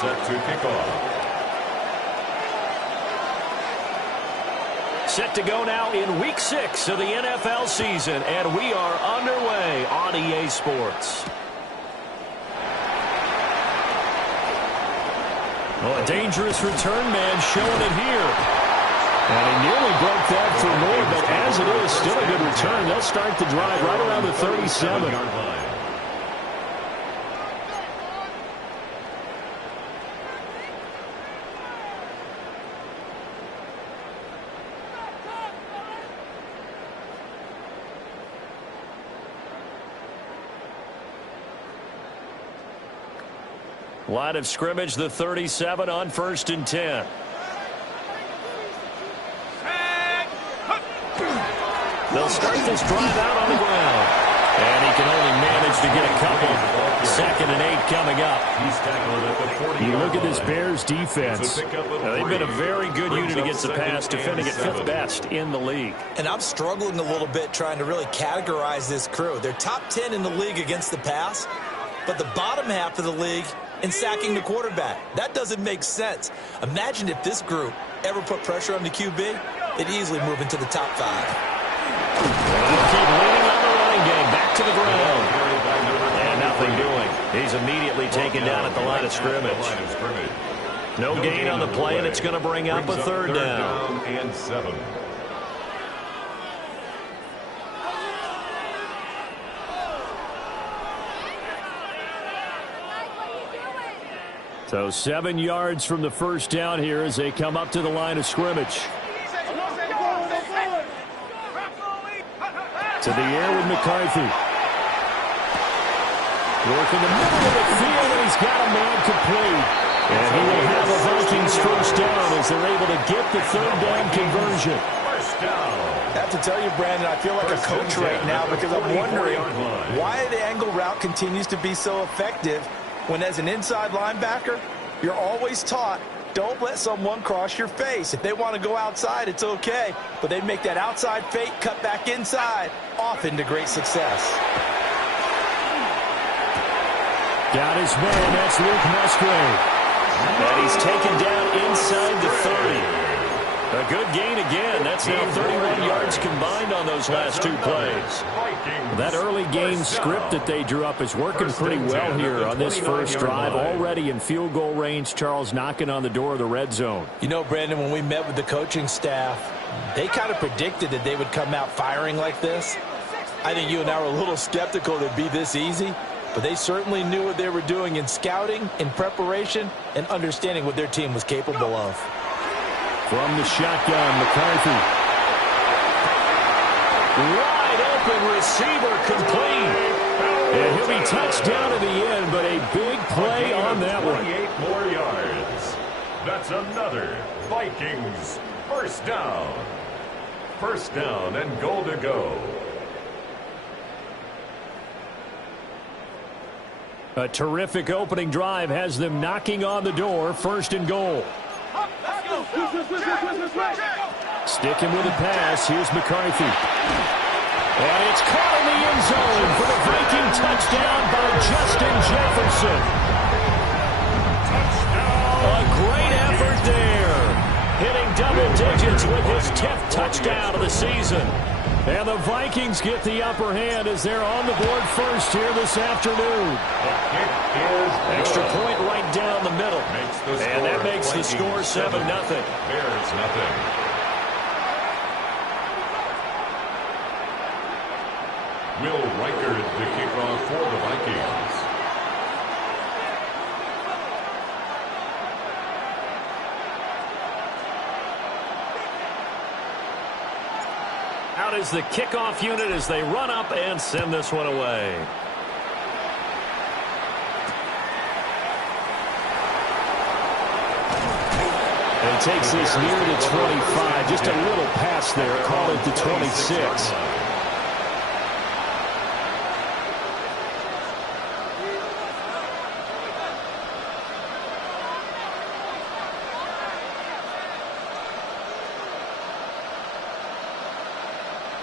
set to kick off. Set to go now in Week 6 of the NFL season, and we are underway on EA Sports. Well, a dangerous return man showing it here. And he nearly broke that for more, but as it is, still a good return. They'll start the drive right around the 37-yard line. Line of scrimmage, the 37 on 1st and 10. They'll start this drive out on the ground. And he can only manage to get a couple. 2nd and 8 coming up. You look at this Bears defense. They've been a very good unit against the pass, defending at 5th best in the league. And I'm struggling a little bit trying to really categorize this crew. They're top 10 in the league against the pass, but the bottom half of the league in sacking the quarterback. That doesn't make sense. Imagine if this group ever put pressure on the QB, they'd easily move into the top 5. They'll keep leaning on the running game. Back to the ground. And nothing doing. He's immediately taken down at the line of scrimmage. No gain on the play, and it's going to bring up a 3rd down. And 7. So 7 yards from the 1st down here as they come up to the line of scrimmage. To the air with McCarthy. Working the middle of the field, and he's got a man complete. And he will have a Vikings 1st down as they're able to get the 3rd down conversion. I have to tell you, Brandon, I feel like a coach right now because I'm wondering why the angle route continues to be so effective when, as an inside linebacker, you're always taught, don't let someone cross your face. If they want to go outside, it's okay. But they make that outside fake, cut back inside, often to great success. Got his man, that's Luke Musgrave. And he's taken down inside the 30. A good gain again. That's now 31 yards combined on those last 2 plays. That early game script that they drew up is working pretty well here on this first drive. Already in field goal range, Charles knocking on the door of the red zone. You know, Brandon, when we met with the coaching staff, they kind of predicted that they would come out firing like this. I think you and I were a little skeptical that it'd be this easy, but they certainly knew what they were doing in scouting, in preparation, and understanding what their team was capable of. From the shotgun, McCarthy. Wide open receiver complete. And he'll be touched down at the end, but a big play on that one. 28 more yards. That's another Vikings 1st down. 1st down and goal to go. A terrific opening drive has them knocking on the door. 1st and goal. Sticking with the pass. Here's McCarthy. And it's caught in the end zone for the Viking touchdown by Justin Jefferson. A great effort there. Hitting double digits with his 10th touchdown of the season. And the Vikings get the upper hand as they're on the board first here this afternoon. Extra point right down the middle. And that makes the score 7-0. Bears nothing. Will Riker the kickoff for the Vikings. Out is the kickoff unit as they run up and send this one away. And takes this near the 25. Just a little pass there. Call it the 26.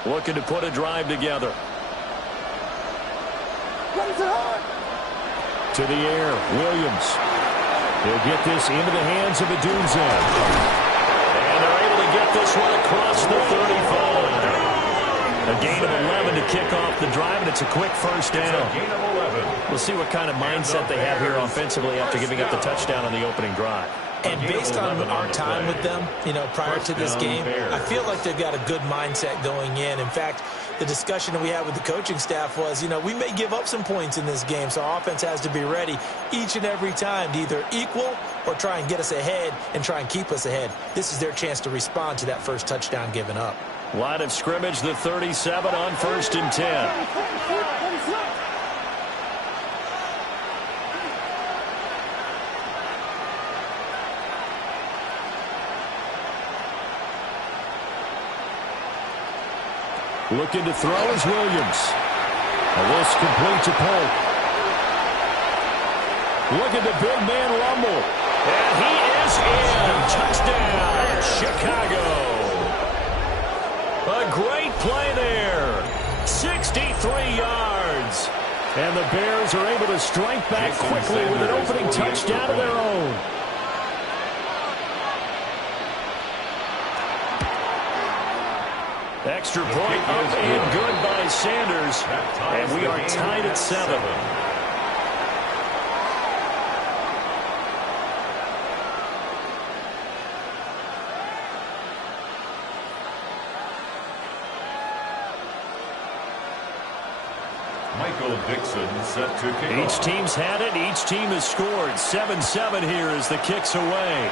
Looking to put a drive together. To the air, Williams. He'll get this into the hands of Adunze. And they're able to get this one across the 35. A gain of 11 to kick off the drive, and it's a quick first down. We'll see what kind of mindset they have here offensively after giving up the touchdown on the opening drive. And based on our time with them, prior to this game, I feel like they've got a good mindset going in. In fact, the discussion that we had with the coaching staff was, we may give up some points in this game, so our offense has to be ready each and every time to either equal or try and get us ahead and try and keep us ahead. This is their chance to respond to that first touchdown given up. Line of scrimmage, the 37 on 1st and 10. Looking to throw is Williams. And this complete to Polk. Look at the big man rumble. And he is in. Touchdown, Chicago. A great play there. 63 yards. And the Bears are able to strike back quickly with an opening touchdown of their own. Extra point up and good by Sanders. And we are tied at 7. Michael Dixon set to kick off. Each team's had it. Each team has scored. 7-7 here as the kick's away.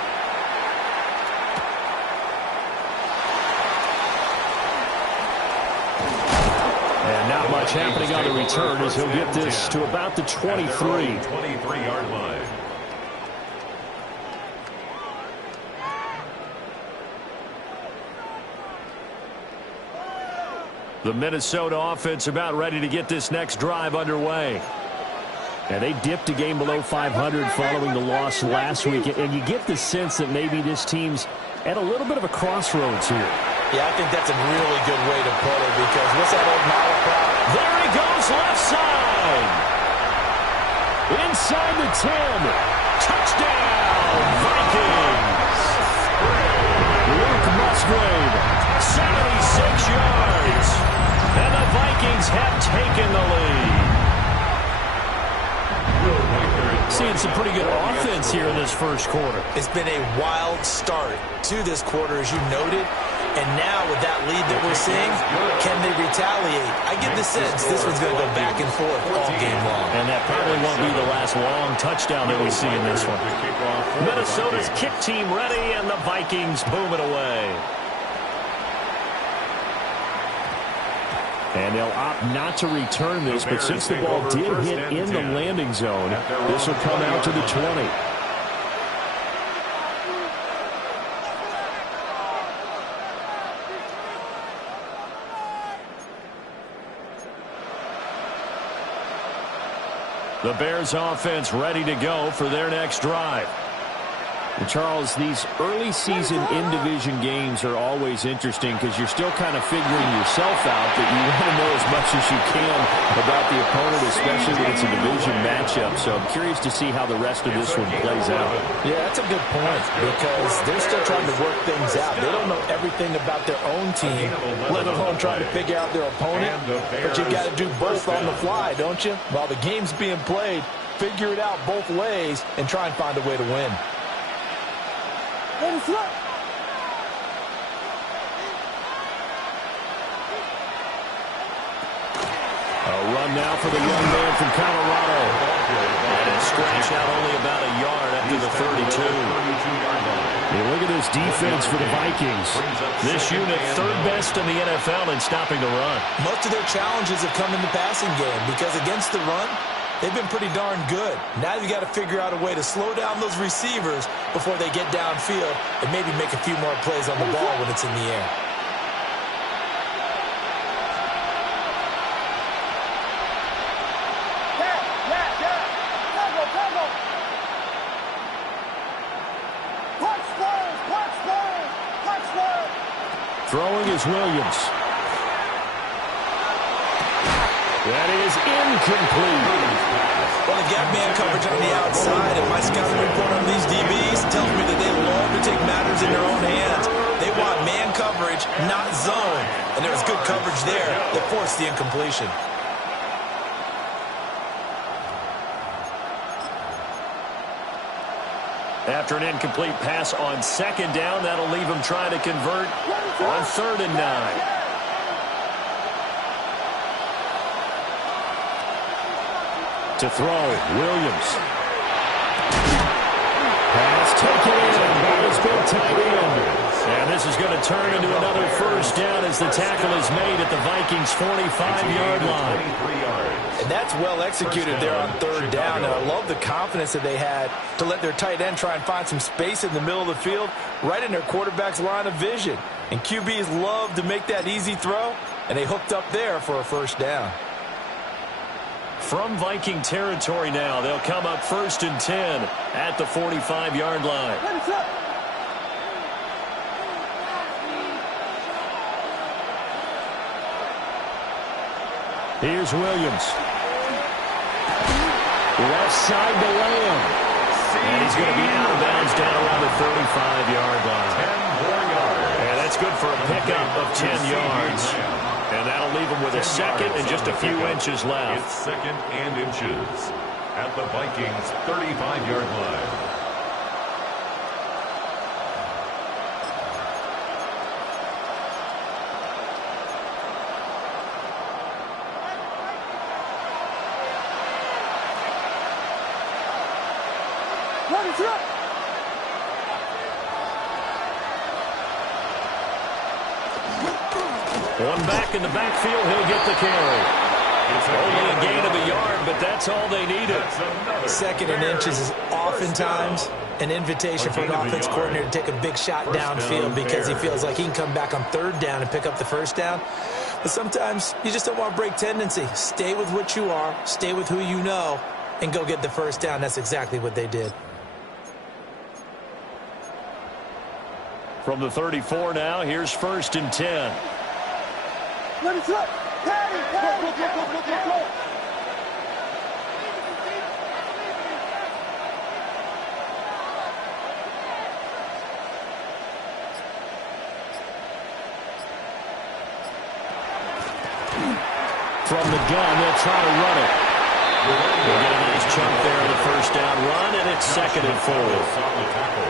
And not much happening on the return as he'll get this to about the 23. 23-yard line. The Minnesota offense about ready to get this next drive underway. And they dipped a game below 500 following the loss last week. And you get the sense that maybe this team's at a little bit of a crossroads here. Yeah, I think that's a really good way to put it because what's that old malaprop? There he goes, left side. Inside the 10. Touchdown, Vikings. Luke Musgrave, 76 yards. And the Vikings have taken the lead. Seeing some pretty good offense here in this first quarter. It's been a wild start to this quarter, as you noted. And now with that lead that we're seeing, can they retaliate? I get the sense this one's going to go back and forth all game long. And that probably won't be the last long touchdown that we see in this one. Minnesota's kick team ready, and the Vikings boom it away. And they'll opt not to return this, but since the ball did hit in the landing zone, this will come out to the 20. The Bears offense ready to go for their next drive. And Charles, these early season in-division games are always interesting because you're still kind of figuring yourself out that you want to know as much as you can about the opponent, especially when it's a division matchup. So I'm curious to see how the rest of this one plays out. Yeah, that's a good point because they're still trying to work things out. They don't know everything about their own team, let alone trying to figure out their opponent. But you've got to do both on the fly, don't you? While the game's being played, figure it out both ways and try and find a way to win. A run now for the young man from Colorado. And it's stretched out only about a yard after the 32. Hey, look at this defense for the Vikings. This unit third best in the NFL in stopping the run. Most of their challenges have come in the passing game because against the run, they've been pretty darn good. Now you got to figure out a way to slow down those receivers before they get downfield and maybe make a few more plays on the ball when it's in the air. Throwing is Williams. That is incomplete. Well, the gap man coverage on the outside, and my scouting report on these coverage, not zone. And there was good coverage there that forced the incompletion. After an incomplete pass on second down, that'll leave him trying to convert on 3rd and 9. To throw, Williams. Pass taken in by his big tight end. And this is going to turn into another first down as the tackle is made at the Vikings' 45-yard line. And that's well executed there on 3rd down. And I love the confidence that they had to let their tight end try and find some space in the middle of the field, right in their quarterback's line of vision. And QBs love to make that easy throw, and they hooked up there for a first down. From Viking territory now, they'll come up 1st and 10 at the 45-yard line. Here's Williams. Left side to Lamb. And he's going to be out of bounds down around the 35-yard line. 10 more yards. And that's good for a pickup of 10 yards. And that'll leave him with a second and just a few inches left. It's 2nd and inches at the Vikings' 35-yard line. One back in the backfield, he'll get the carry. Only a gain of a yard, but that's all they needed. 2nd and inches is oftentimes an invitation for an offense coordinator to take a big shot downfield because he feels like he can come back on 3rd down and pick up the first down. But sometimes you just don't want to break tendency. Stay with what you are, stay with who you know, and go get the first down. That's exactly what they did. From the 34 now, here's 1st and 10. Let it up. From the gun, they'll try to run it. They'll get a nice chunk there on the first down run, and it's 2nd and 4.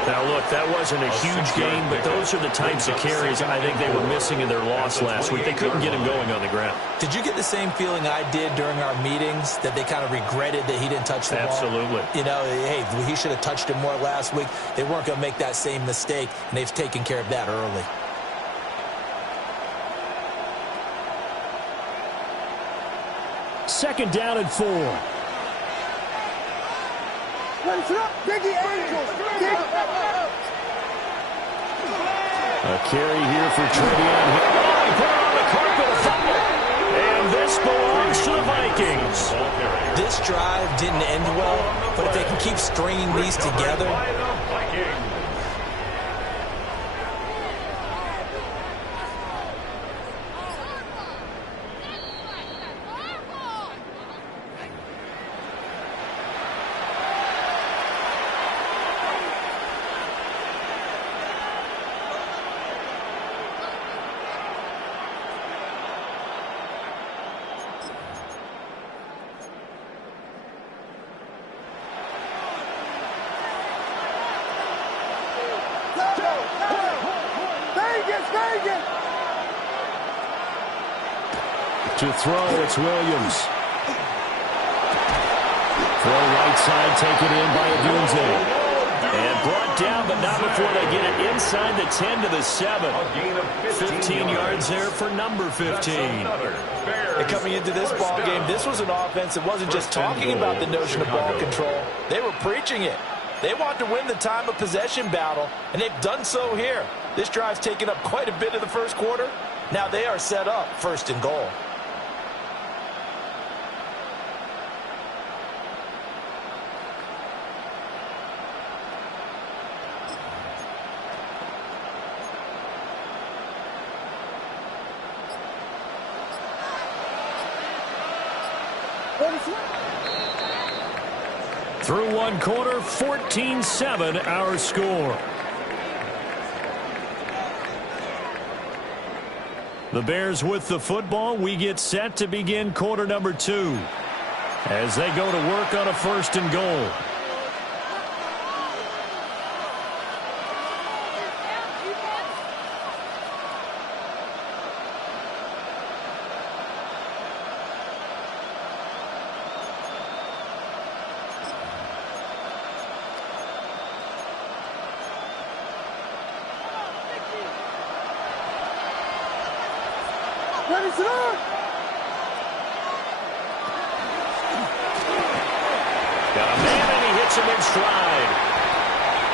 Now, look, that wasn't a huge gain, but those are the types of carries I think they were missing in their loss last week. They couldn't get him going on the ground. Did you get the same feeling I did during our meetings, that they kind of regretted that he didn't touch the ball? Absolutely. You know, hey, he should have touched it more last week. They weren't going to make that same mistake, and they've taken care of that early. Second down and 4. A carry here for Trevion. Oh, he put it on the carpet, a fumble. And this belongs to the Vikings. This drive didn't end well, but if they can keep stringing these together. To throw, it's Williams. Throw right side, take it in by Adunze. And brought down, but not before they get it inside the 10 to the 7. 15 yards there for number 15. And coming into this ball game, this was an offense that wasn't just talking about the notion of ball control. They were preaching it. They want to win the time of possession battle, and they've done so here. This drive's taken up quite a bit of the first quarter. Now they are set up 1st and goal. Through one quarter, 14-7 our score. The Bears with the football. We get set to begin quarter number 2 as they go to work on a 1st and goal. Ready, sir? Got a man, and he hits him in stride.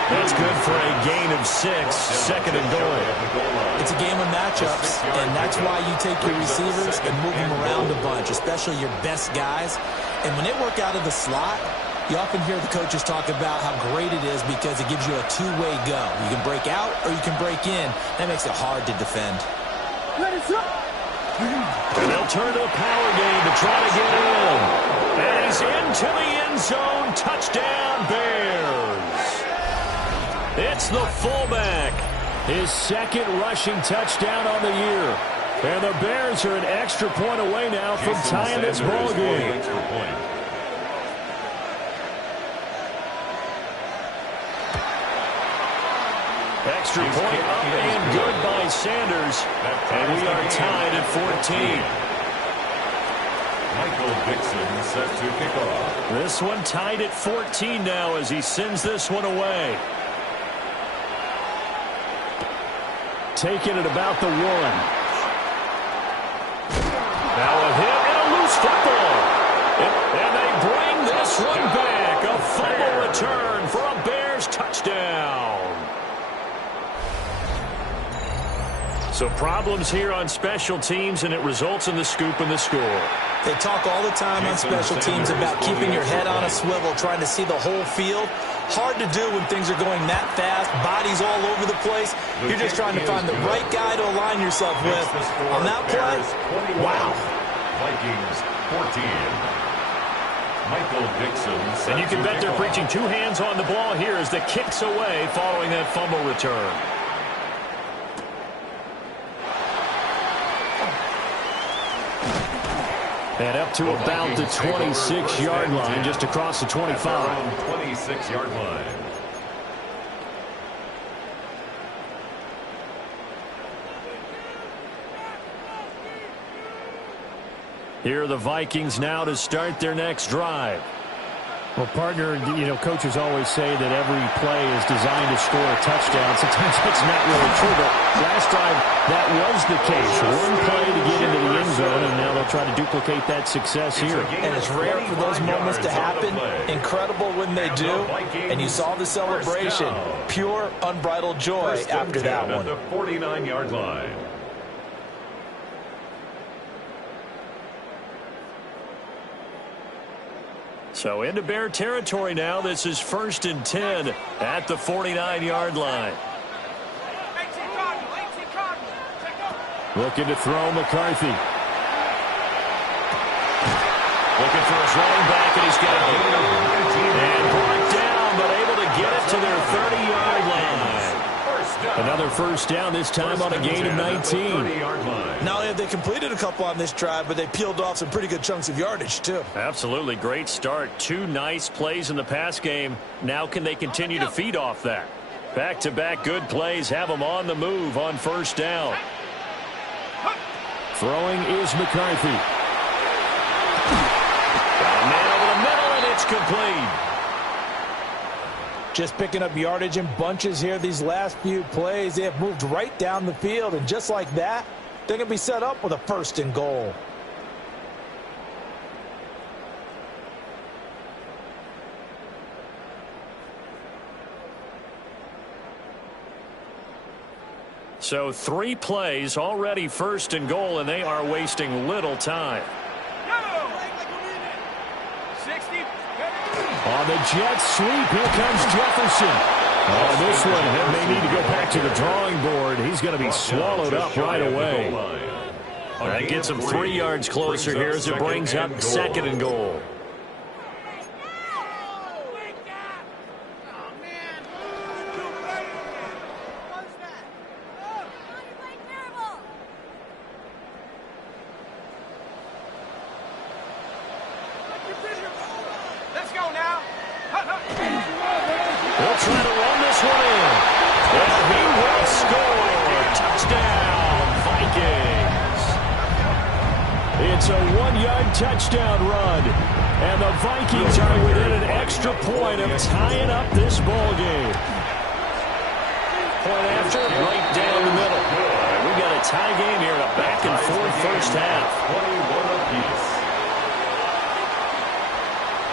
That's good for a gain of 6, 2nd and goal. It's a game of matchups, and that's why you take your receivers and move them around a bunch, especially your best guys. And when they work out of the slot, you often hear the coaches talk about how great it is because it gives you a two-way go. You can break out or you can break in. That makes it hard to defend. Ready, sir? And they'll turn to a power game to try to get in. And he's into the end zone. Touchdown, Bears. It's the fullback. His 2nd rushing touchdown on the year. And the Bears are an extra point away now from tying this ball game. Extra point up and good by Sanders. And we are tied at 14. Michael Dixon set to kick off. This one tied at 14 now as he sends this one away. Taking it about the 1. Now a hit and a loose football. And they bring this one back. A fumble return for a Bears touchdown. So problems here on special teams, and it results in the scoop and the score. They talk all the time on special teams about keeping your head on a swivel, trying to see the whole field. Hard to do when things are going that fast, bodies all over the place. You're just trying to find the right guy to align yourself with. On that play, wow. Vikings 14. Michael Dixon. And you can bet they're preaching 2 hands on the ball here as the kick's away following that fumble return. And up to about the 26-yard line, just across the 25. 26-yard line. Here are the Vikings now to start their next drive. Well, partner, coaches always say that every play is designed to score a touchdown. Sometimes that's not really true, but last drive that was the case. One play to get into the end zone, and now they'll try to duplicate that success here. And it's rare for those moments to happen. Incredible when they do. And you saw the celebration. Pure, unbridled joy after that one. At the 49-yard line. So into Bear territory now. This is 1st and 10 at the 49-yard line. Looking to throw McCarthy. Looking for his running back, and he's got it. And brought down, but able to get it to their 30-yard line. Another 1st down, this time on a gain of 19. Not only have they completed a couple on this drive, but they peeled off some pretty good chunks of yardage, too. Absolutely. Great start. 2 nice plays in the pass game. Now can they continue to feed off that? Back-to-back good plays have them on the move on 1st down. Throwing is McCarthy. Got a man over the middle, and it's complete. Just picking up yardage in bunches here these last few plays. They have moved right down the field, and just like that, they're going to be set up with a 1st and goal. So 3 plays, already 1st and goal, and they are wasting little time. On the jet sweep, here comes Jefferson. Oh, this one, they need to go back to the drawing board. He's going to be swallowed up right away. That gets him 3 yards closer here as it brings up 2nd and goal. They'll try to run this one in. And he will score. Touchdown, Vikings. It's a 1-yard touchdown run. And the Vikings are within an extra point of tying up this ball game. Point after, right down the middle. We got a tie game here in a back-and-forth first half. 21 apiece.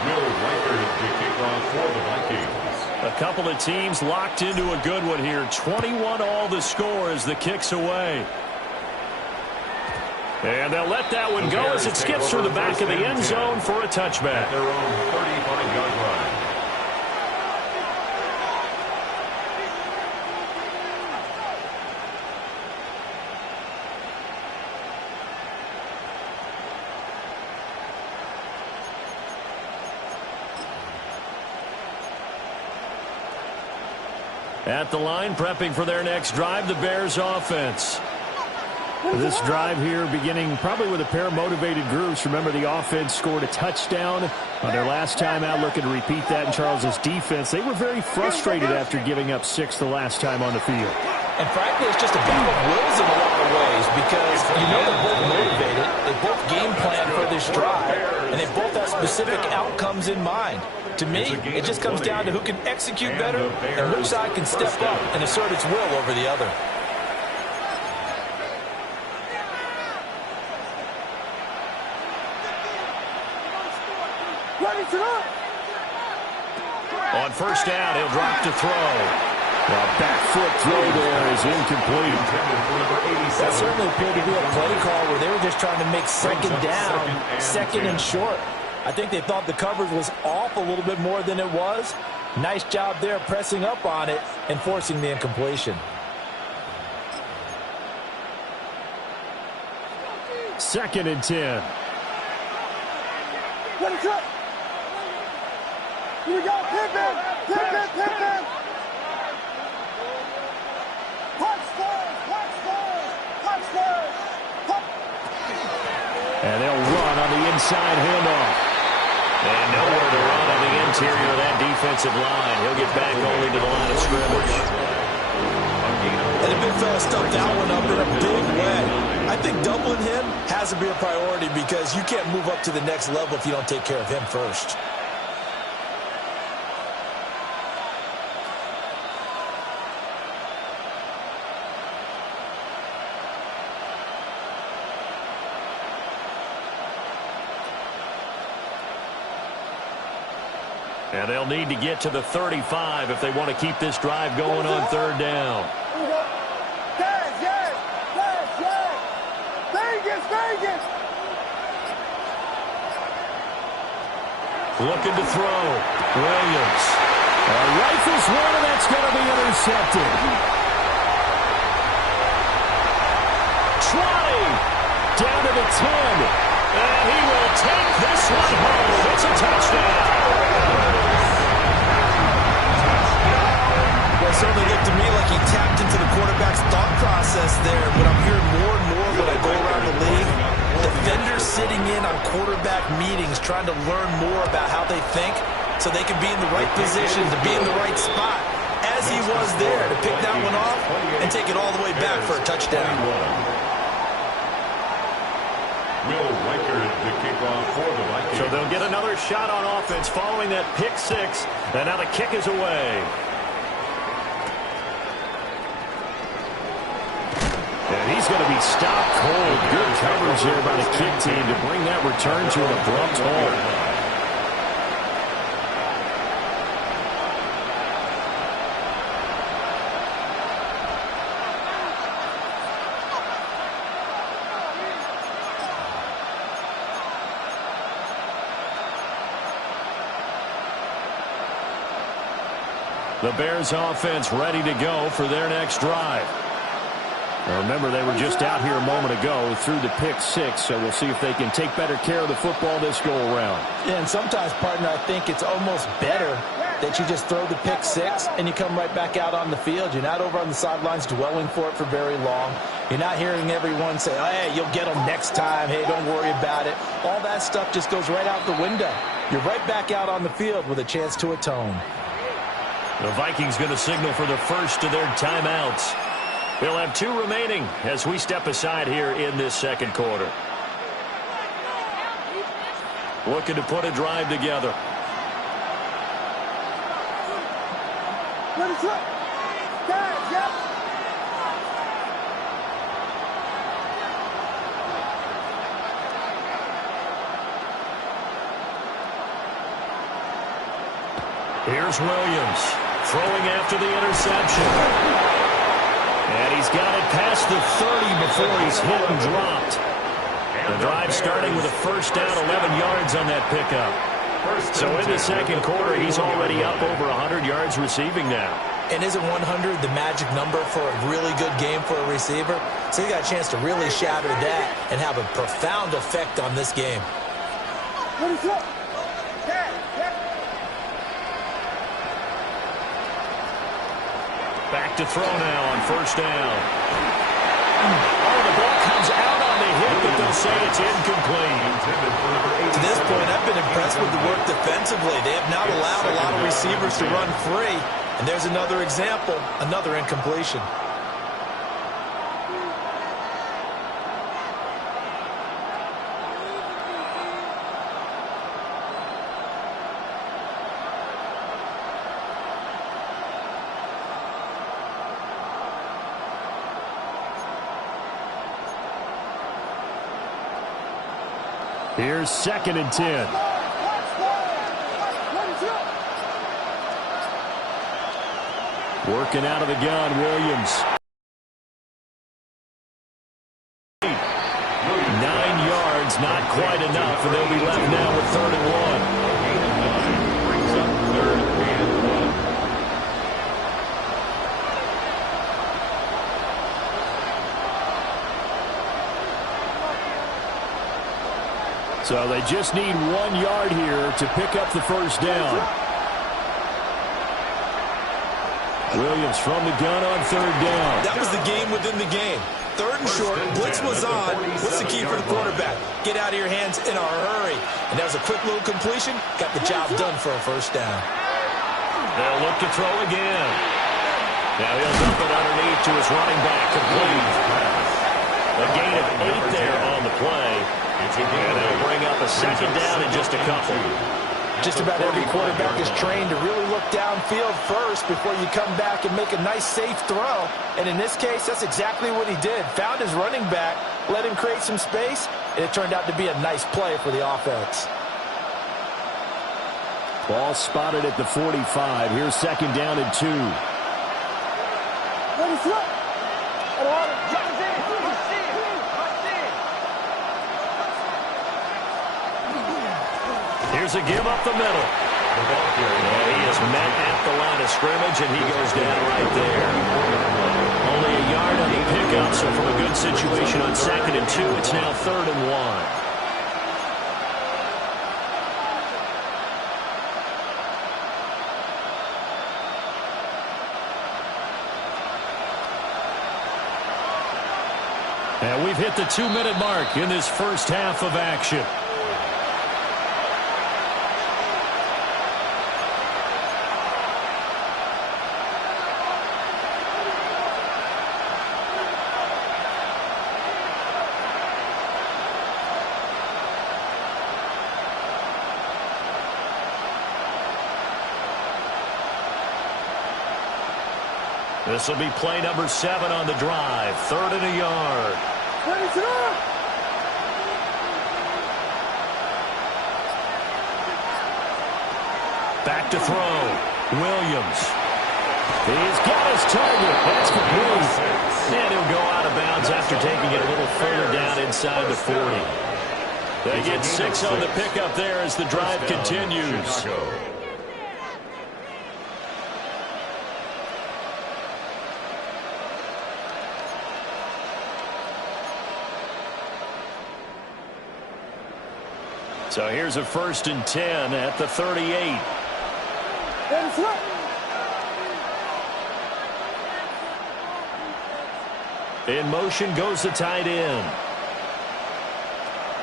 Will Riker to kick off for the Vikings. A couple of teams locked into a good one here. 21-all the score as the kick's away. And they'll let that one go as it skips through the back of the end zone for a touchback. At their own 35-yard line. At the line, prepping for their next drive, the Bears offense. This drive here beginning probably with a pair of motivated groups. Remember, the offense scored a touchdown on their last time out, looking to repeat that in Charles's defense. They were very frustrated after giving up 6 the last time on the field. And frankly, it's just a battle of wills in a lot of ways because you know they're both motivated. They both game plan for this drive, and they both have specific outcomes in mind. To me, it just comes down to who can execute better and which side can step up and assert its will over the other. On first down, he'll drop to throw. Well, back foot throw there is incomplete. That certainly appeared to be a play call where they were just trying to make second down, second and short. I think they thought the coverage was off a little bit more than it was. Nice job there pressing up on it and forcing the incompletion. Second and 10. Let it cut. Here we go. Pippin. Pippin. Pippin. Punch first. Punch first. Punch first. And they'll run on the inside handoff. And nowhere to run on the interior of that defensive line. He'll get back only to the line of scrimmage. And the big fella stuffed that one up in a big way. I think doubling him has to be a priority because you can't move up to the next level if you don't take care of him first. And they'll need to get to the 35 if they want to keep this drive going on third down. Vegas. Looking to throw. Williams. Rifles one, and that's going to be intercepted. Trying. Down to the 10. And he will take this one home. It's a touchdown. Well, it certainly looked to me like he tapped into the quarterback's thought process there. But I'm hearing more and more when I go around the league, defenders sitting in on quarterback meetings trying to learn more about how they think so they can be in the right position to be in the right spot, as he was there to pick that one off and take it all the way back for a touchdown. Will Riker the kickoff for the Vikings. So they'll get another shot on offense following that pick six. And now the kick is away. And he's going to be stopped cold. Good coverage there by the kick team to bring that return to an abrupt halt. The Bears offense ready to go for their next drive. Now remember, they were just out here a moment ago through the pick six, so we'll see if they can take better care of the football this go-around. Yeah, and sometimes, partner, I think it's almost better that you just throw the pick six and you come right back out on the field. You're not over on the sidelines dwelling for it for very long. You're not hearing everyone say, oh, hey, you'll get them next time. Hey, don't worry about it. All that stuff just goes right out the window. You're right back out on the field with a chance to atone. The Vikings going to signal for the first of their timeouts. They'll have 2 remaining as we step aside here in this second quarter. Looking to put a drive together. Here's Williams throwing after the interception. And he's got it past the 30 before he's hit and dropped. The drive starting with a first down, 11 yards on that pickup. So in the second quarter, he's already up over 100 yards receiving now. And isn't 100 the magic number for a really good game for a receiver? So he got a chance to really shatter that and have a profound effect on this game. Back to throw now on first down. Oh, the ball comes out on the hit, but they'll say it's incomplete. To this point, I've been impressed with the work defensively. They have not allowed a lot of receivers to run free. And there's another example, another incompletion. Here's 2nd and 10. Working out of the gun, Williams. 9 yards, not quite enough, and they'll be left now with 3rd and 1. So they just need 1 yard here to pick up the first down. Williams from the gun on 3rd down. That was the game within the game. 3rd and short, blitz was on. What's the key for the quarterback? Get out of your hands in a hurry. And that was a quick little completion. Got the job done for a first down. They'll look to throw again. Now he'll dump it underneath to his running back, complete. A gain of 8 there on the play. And they'll bring up a 2nd down in just a couple. Just about every quarterback is trained to really look downfield first before you come back and make a nice, safe throw. And in this case, that's exactly what he did. Found his running back, let him create some space, and it turned out to be a nice play for the offense. Ball spotted at the 45. Here's 2nd down and 2. Here's a give up the middle. And he is met at the line of scrimmage, and he goes down right there. Only a yard on the pickup, so from a good situation on 2nd and 2, it's now 3rd and 1. And we've hit the 2-minute mark in this first half of action. This will be play number 7 on the drive. 3rd and a yard. Back to throw. Williams. He's got his target. That's complete. And he'll go out of bounds after taking it a little further down inside the 40. They get 6 on the pickup there as the drive continues. So here's a 1st and 10 at the 38. In motion goes the tight end.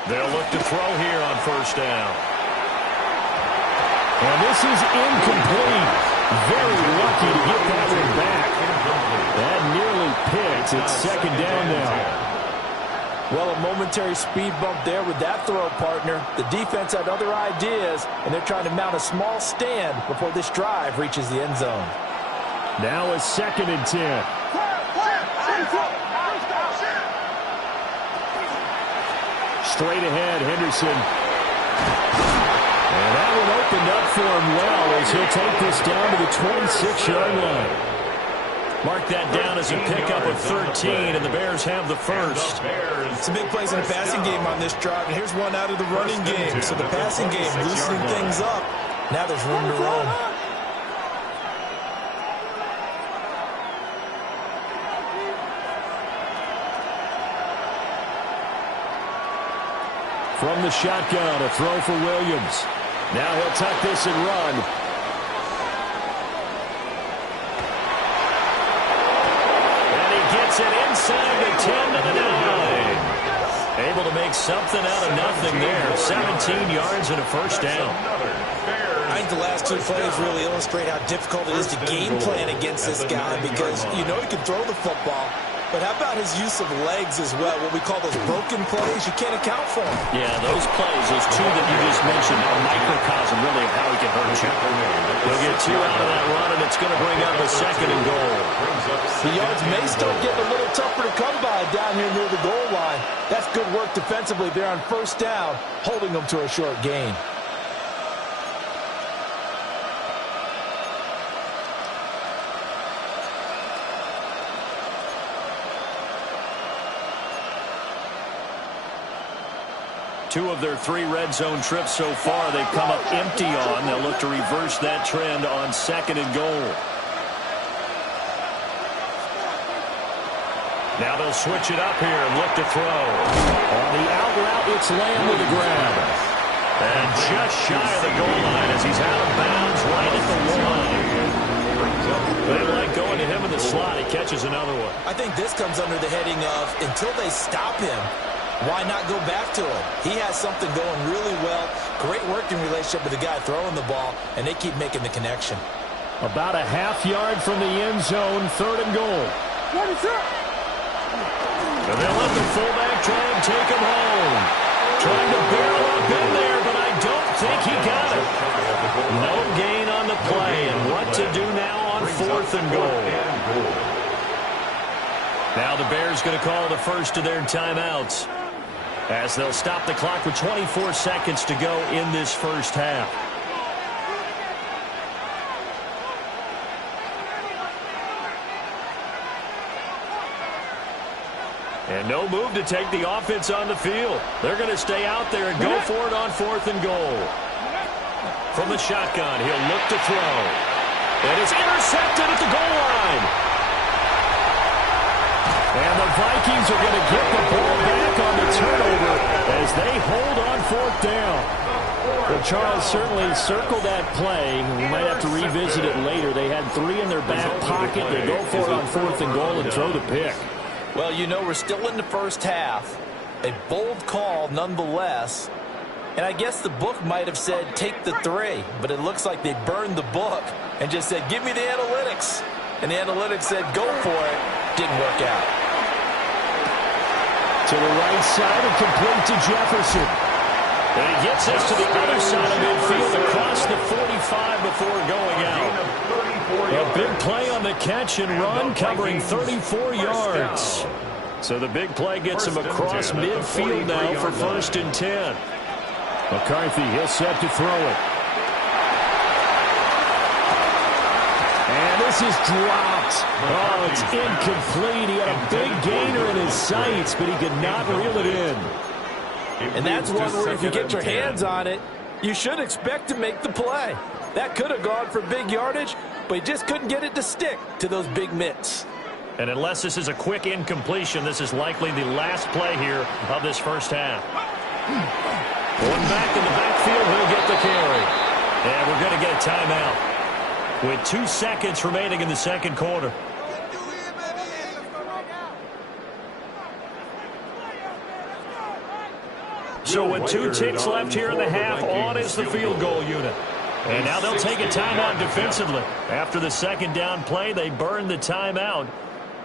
They'll look to throw here on first down. And this is incomplete. Very lucky to get that one back. That nearly picked. It's second down now. Well, a momentary speed bump there with that throw, partner. The defense had other ideas, and they're trying to mount a small stand before this drive reaches the end zone. Now a 2nd and 10. Straight ahead, Henderson. And that one opened up for him well as he'll take this down to the 26-yard line. Mark that down as a pickup of 13, and the Bears have the first. Some big plays in the passing game on this drive, and here's one out of the running game. So the passing game loosening things up. Now there's room to roam. From the shotgun, a throw for Williams. Now he'll tuck this and run. Gets it inside the 10 to the 9. Able to make something out of nothing there. 17 yards and a first down. I think the last two plays really illustrate how difficult it is to game plan against this guy because you know he can throw the football, but how about his use of legs as well? What we call those broken plays, you can't account for them. Yeah, those plays, those two that you just mentioned, a microcosm really of how he can hurt you. He'll get 2 out of that run, and it's going to bring up a 2nd and goal. The yards may start getting a little tougher to come by down here near the goal line. That's good work defensively there on first down, holding them to a short gain. Two of their 3 red zone trips so far they've come up empty on. They'll look to reverse that trend on 2nd and goal. Now they'll switch it up here and look to throw. On the out route, it's Lamb with a grab. And just shy of the goal line as he's out of bounds right at the line. They like going to him in the slot. He catches another one. I think this comes under the heading of until they stop him, why not go back to him? He has something going really well. Great working relationship with the guy throwing the ball, and they keep making the connection. About a half yard from the end zone, 3rd and goal. And they'll let the fullback try and take him home. Trying to barrel up in there, but I don't think he got it. No gain on the play, and what to do now on 4th and goal. Now the Bears going to call the first of their timeouts, as they'll stop the clock with 24 seconds to go in this first half. And no move to take the offense on the field. They're going to stay out there and go for it on 4th and goal. From the shotgun, he'll look to throw. And it's intercepted at the goal line. And the Vikings are going to get the ball back on the turnover as they hold on 4th down. Well, Charles certainly circled that play. We might have to revisit it later. They had 3 in their back pocket. They go for it on 4th and goal and throw the pick. Well, you know, we're still in the first half. A bold call nonetheless. And I guess the book might have said take the 3, but it looks like they burned the book and just said give me the analytics. And the analytics said go for it. Didn't work out. To the right side and complete to Jefferson. And he gets us to the other side of midfield across the 45 before going out. A big play on the catch and run, covering 34 yards. So the big play gets him across midfield now for 1st and 10. McCarthy, he'll set to throw it. And this is dropped. Oh, it's incomplete. He had a big gainer in his sights, but he could not reel it in. And that's one where if you get your hands on it, you should expect to make the play. That could have gone for big yardage, but he just couldn't get it to stick to those big mitts. And unless this is a quick incompletion, this is likely the last play here of this first half. Going back in the backfield, he'll get the carry. And we're going to get a timeout with 2 seconds remaining in the second quarter. So with 2 ticks left here in the half, on is the field goal unit. And now they'll take a timeout defensively. After the second down play, they burned the timeout,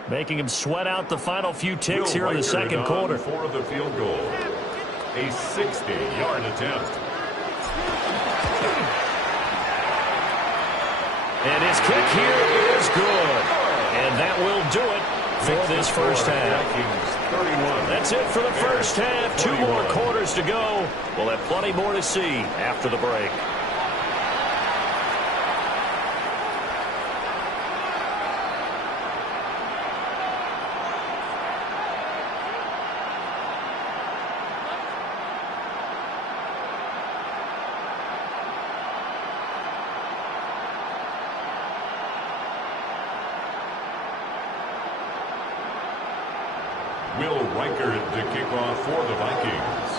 making him sweat out the final few ticks here in the second quarter. For the field goal, a 60-yard attempt. And his kick here is good. And that will do it for this first half. That's it for the first half. 2 more quarters to go. We'll have plenty more to see after the break. Will Reichert to kick off for the Vikings.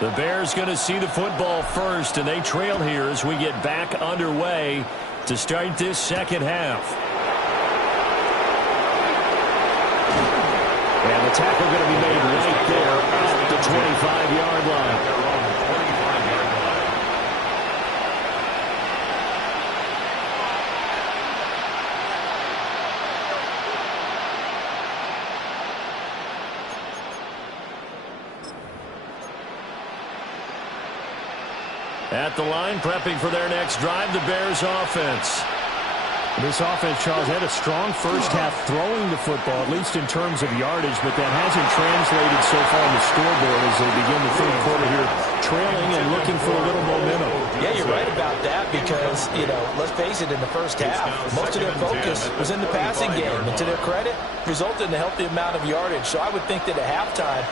The Bears going to see the football first, and they trail here as we get back underway to start this second half. And the tackle going to be made right there at the 25-yard line. At the line, prepping for their next drive, the Bears offense. This offense, Charles, had a strong first half throwing the football, at least in terms of yardage, but that hasn't translated so far on the scoreboard as they begin the third quarter here, trailing and looking for a little momentum. Yeah, you're right about that because, let's face it, in the first half, most of their focus was in the passing game. And to their credit, resulted in a healthy amount of yardage. So I would think that at halftime,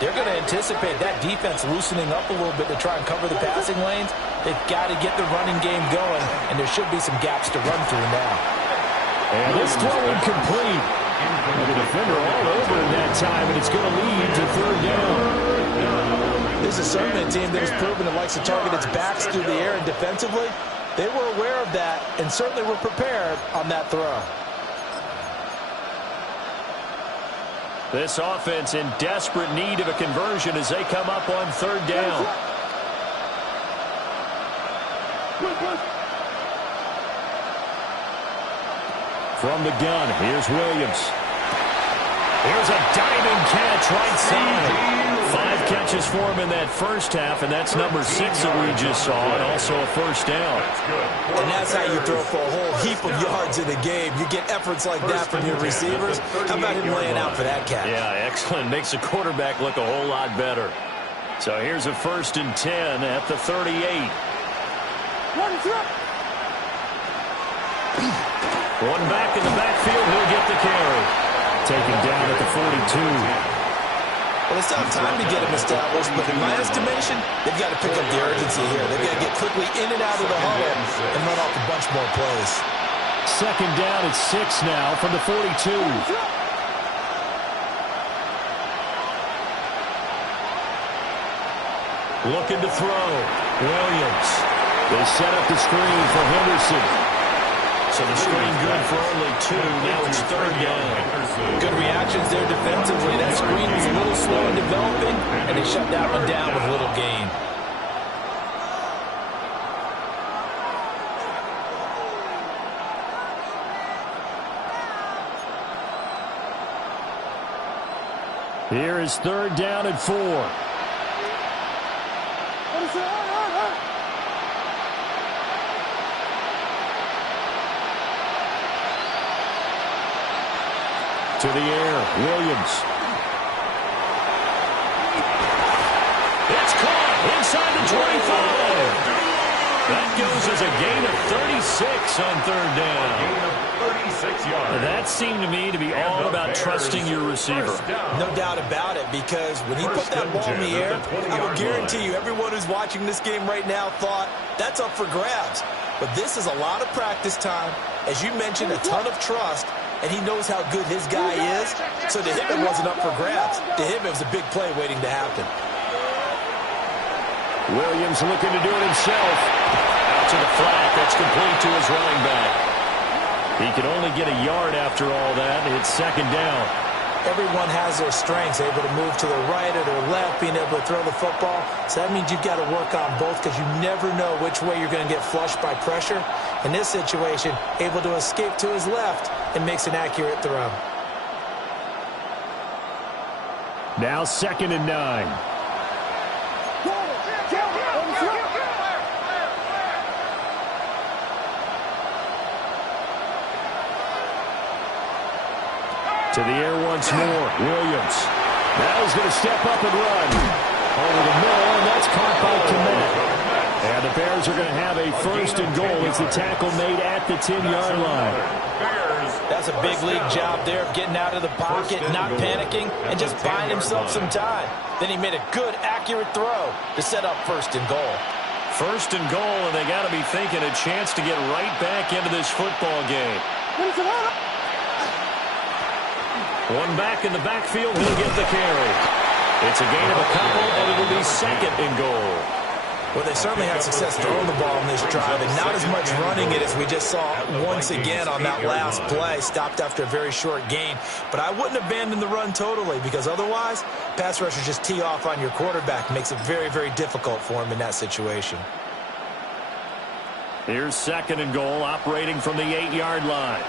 they're going to anticipate that defense loosening up a little bit to try and cover the passing lanes. They've got to get the running game going, and there should be some gaps to run through now. And this throw incomplete. And the defender all over in that time, and it's going to lead to third down. This is certainly a team that has proven it likes to target its backs through the air and defensively. They were aware of that and certainly were prepared on that throw. This offense in desperate need of a conversion as they come up on third down. From the gun, here's Williams. Here's a diving catch right side. 5 catches for him in that first half, and that's number 6 that we just saw, and also a first down. And that's how you throw for a whole heap of yards in a game. You get efforts like that from your receivers. How about him laying out for that catch? Yeah, excellent. Makes the quarterback look a whole lot better. So here's a 1st and 10 at the 38. One back in the backfield, he'll get the carry. Taken down at the 42. Well, it's not time to get him established, but in my estimation, they've got to pick up the urgency here. They've got to get quickly in and out of the huddle and run off a bunch more plays. Second down at 6 now from the 42. Looking to throw. Williams. They set up the screen for Henderson. So the screen good for only 2. Now it's third down. Good reactions there defensively. That screen was a little slow in developing, and they shut that one down with little gain. Here is third down at 4. To the air, Williams. It's caught inside the 25. That goes as a gain of 36 on third down. Gain of 36 yards. That seemed to me to be all about trusting your receiver. No doubt about it, because when he put that ball in the air, I will guarantee you everyone who's watching this game right now thought that's up for grabs. But this is a lot of practice time. As you mentioned, a ton of trust. And he knows how good his guy is. So to him, it wasn't up for grabs. To him, it was a big play waiting to happen. Williams looking to do it himself. Out to the flat. That's complete to his running back. He can only get a yard after all that. It's second down. everyone has their strengths, able to move to the right or their left, being able to throw the football. So that means you've got to work on both because you never know which way you're going to get flushed by pressure. In this situation, able to escape to his left and makes an accurate throw. Now 2nd and 9. To the air once more. Williams. Now he's going to step up and run. Over the middle, and that's caught by Komet. And the Bears are going to have a 1st and goal as the tackle made at the 10-yard line. That's a big league job there of getting out of the pocket, not panicking, and just buying himself some time. Then he made a good, accurate throw to set up 1st and goal. 1st and goal, and they got to be thinking a chance to get right back into this football game. One back in the backfield, he'll get the carry. It's a gain of a couple, and it'll be 2nd and goal. Well, they certainly had success throwing the ball in this drive, and not as much running it as we just saw once again on that last play. Stopped after a very short gain. But I wouldn't abandon the run totally, because otherwise, pass rushers just tee off on your quarterback. Makes it very, very difficult for him in that situation. Here's 2nd and goal, operating from the 8-yard line.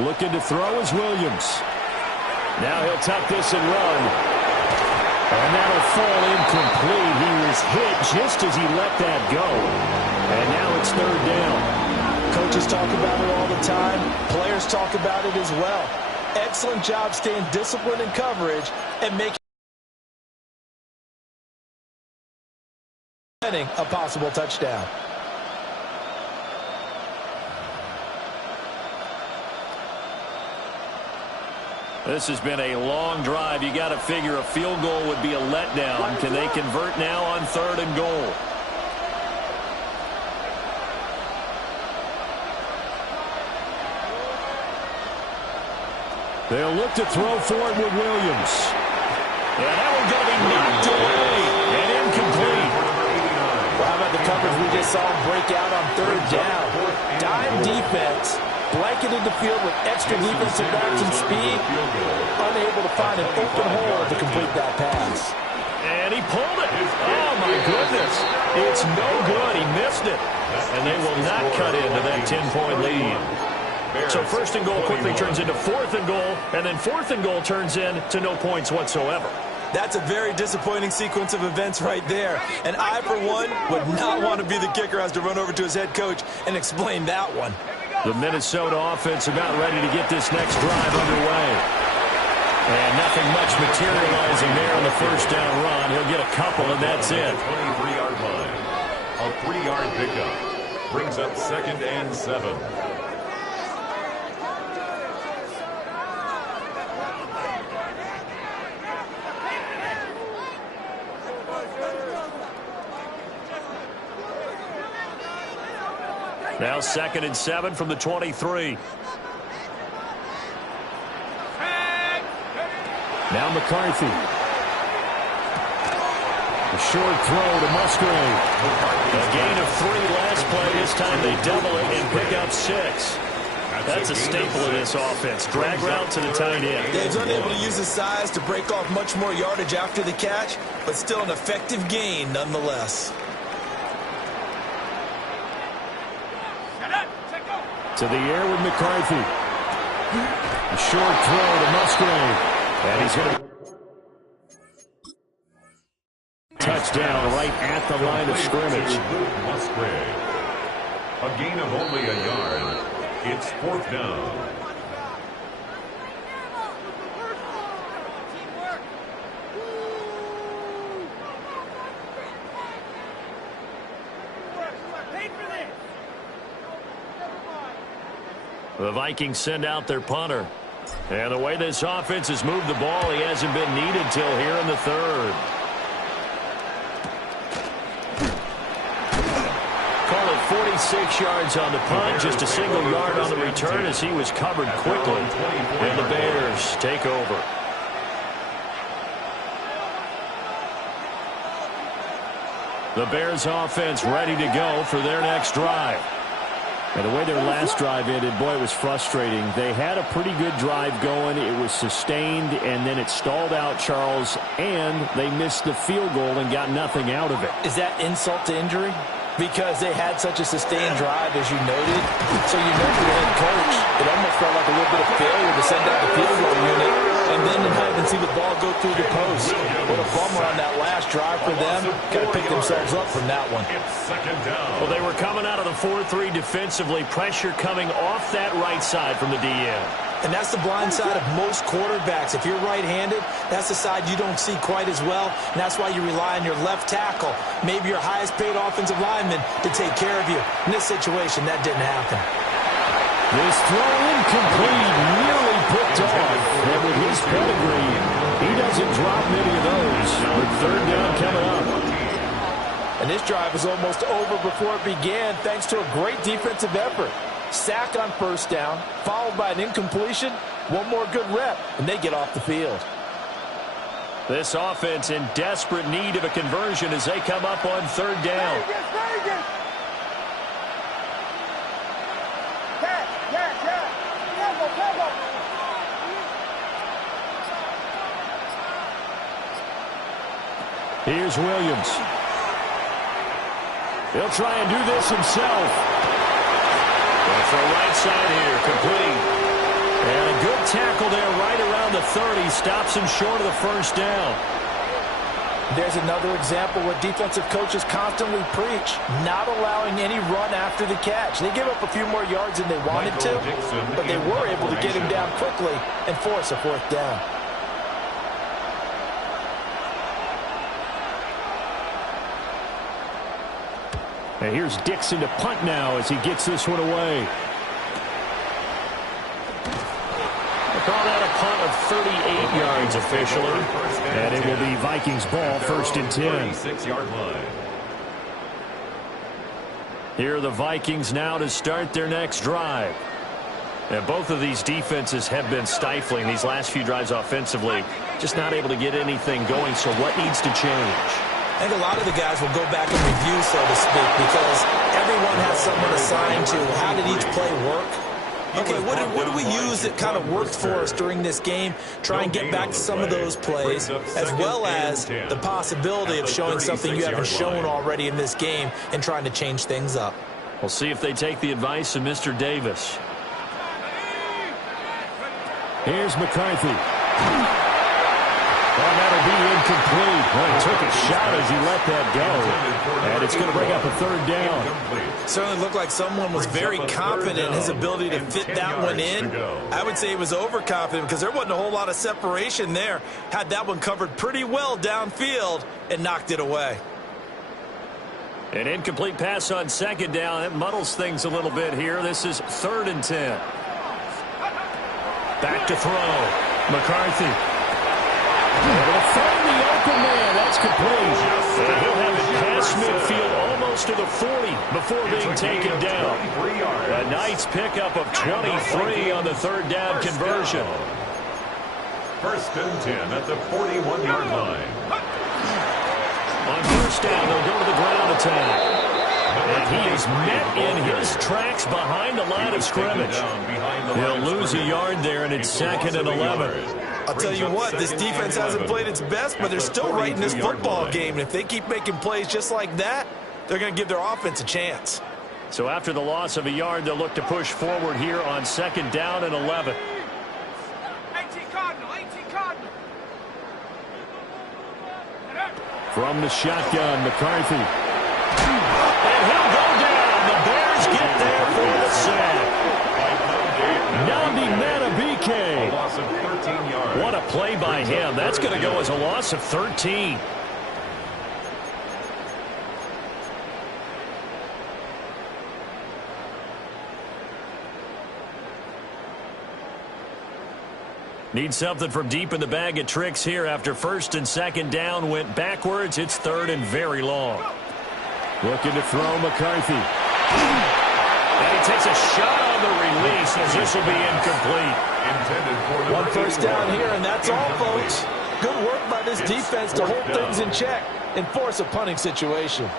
Looking to throw is Williams. Now he'll tuck this and run. And that'll fall incomplete. He was hit just as he let that go. And now it's 3rd down. Coaches talk about it all the time. Players talk about it as well. Excellent job staying disciplined in coverage and making a possible touchdown. This has been a long drive. You got to figure a field goal would be a letdown. Can they convert now on 3rd and goal? They'll look to throw for it with Williams. Yeah, that one's going to be knocked away and incomplete. Well, how about the coverage we just saw break out on 3rd down? Dime defense. Blanketed the field with extra defensive backs and speed. Unable to find an open hole to complete that pass. And he pulled it. Oh, my goodness. It's no good. He missed it. And they will not cut into that 10-point lead. So 1st and goal quickly turns into 4th and goal. And then 4th and goal turns into no points whatsoever. That's a very disappointing sequence of events right there. And I, for one, would not want to be the kicker who has to run over to his head coach and explain that one. The Minnesota offense about ready to get this next drive underway. And nothing much materializing there on the 1st down run. He'll get a couple, and that's it. 23-yard line. A 3-yard pickup brings up 2nd and 7. Now 2nd and 7 from the 23. Now McCarthy. A short throw to Musgrave. A gain of 3 last play. This time they double it and pick up 6. That's a staple of this offense. Drag route to the tight end. Dave's unable to use his size to break off much more yardage after the catch, but still an effective gain nonetheless. To the air with McCarthy. A short throw to Musgrave. And he's going to... Touchdown right at the line of scrimmage. Musgrave. A gain of only a yard. It's 4th down. The Vikings send out their punter. And the way this offense has moved the ball, he hasn't been needed till here in the 3rd. Call it 46 yards on the punt, just a single yard on the return as he was covered quickly. And the Bears take over. The Bears offense ready to go for their next drive. And the way their last drive ended, boy, it was frustrating. They had a pretty good drive going. It was sustained, and then it stalled out, Charles, and they missed the field goal and got nothing out of it. Is that insult to injury? Because they had such a sustained drive, as you noted. So you know for the head coach, it almost felt like a little bit of failure to send out the field goal unit and then to not even see the ball go through the post. What a bummer on that last drive for them. Got to pick themselves up from that one. Well, they were coming out of the 4-3 defensively. Pressure coming off that right side from the DN. And that's the blind side of most quarterbacks. If you're right-handed, that's the side you don't see quite as well, and that's why you rely on your left tackle, maybe your highest-paid offensive lineman, to take care of you. In this situation, that didn't happen. This throw incomplete, nearly picked off. And with his pedigree, he doesn't drop many of those. With third down coming up. And this drive was almost over before it began, thanks to a great defensive effort. Sack on first down, followed by an incompletion, one more good rep, and they get off the field. This offense in desperate need of a conversion as they come up on third down. Here's Williams. He'll try and do this himself. For right side here, complete. And a good tackle there right around the 30. Stops him short of the first down. There's another example where defensive coaches constantly preach, not allowing any run after the catch. They give up a few more yards than they wanted to, but they were able to get him down quickly and force a fourth down. And here's Dixon to punt now as he gets this one away. They call that a punt of 38 yards officially. And it will be Vikings ball, 1st and 10. 36-yard line. Here are the Vikings now to start their next drive. And both of these defenses have been stifling these last few drives offensively. Just not able to get anything going, so what needs to change? I think a lot of the guys will go back and review, so to speak, because everyone has someone assigned to how did each play work. Okay, what do we use that kind of worked for us during this game? Try and get back to some of those plays, as well as the possibility of showing something you haven't shown already in this game and trying to change things up. We'll see if they take the advice of Mr. Davis. Here's McCarthy. And that'll be incomplete. Well, he took a shot as he let that go. And it's going to bring up a third down. Certainly looked like someone was very confident in his ability to fit that one in. I would say he was overconfident because there wasn't a whole lot of separation there. Had that one covered pretty well downfield and knocked it away. An incomplete pass on second down. It muddles things a little bit here. This is 3rd and 10. Back to throw. McCarthy. Find the open man. That's complete. And he'll have it past midfield almost to the 40 before being taken down. A nice pickup of 23 on the third down conversion. 1st and 10 at the 41-yard line. On first down, they'll go to the ground attack. And he is met in his tracks behind the line of scrimmage. He'll lose a yard there, and it's 2nd and 11. I'll tell you what, this defense hasn't played its best, but they're still right in this football game. And if they keep making plays just like that, they're going to give their offense a chance. So after the loss of a yard, they'll look to push forward here on 2nd down and 11. 18 Cardinal. From the shotgun, McCarthy. And he'll go down. The Bears get there for the sack. Namdi Madubuike. A loss of 13 yards. What a play by him. That's going to go as a loss of 13. Need something from deep in the bag of tricks here after 1st and 2nd down went backwards. It's 3rd and very long. Looking to throw McCarthy. And he takes a shot on the release as this will be incomplete. One first down here, and that's all, folks. Good work by this defense to hold things in check and force a punting situation.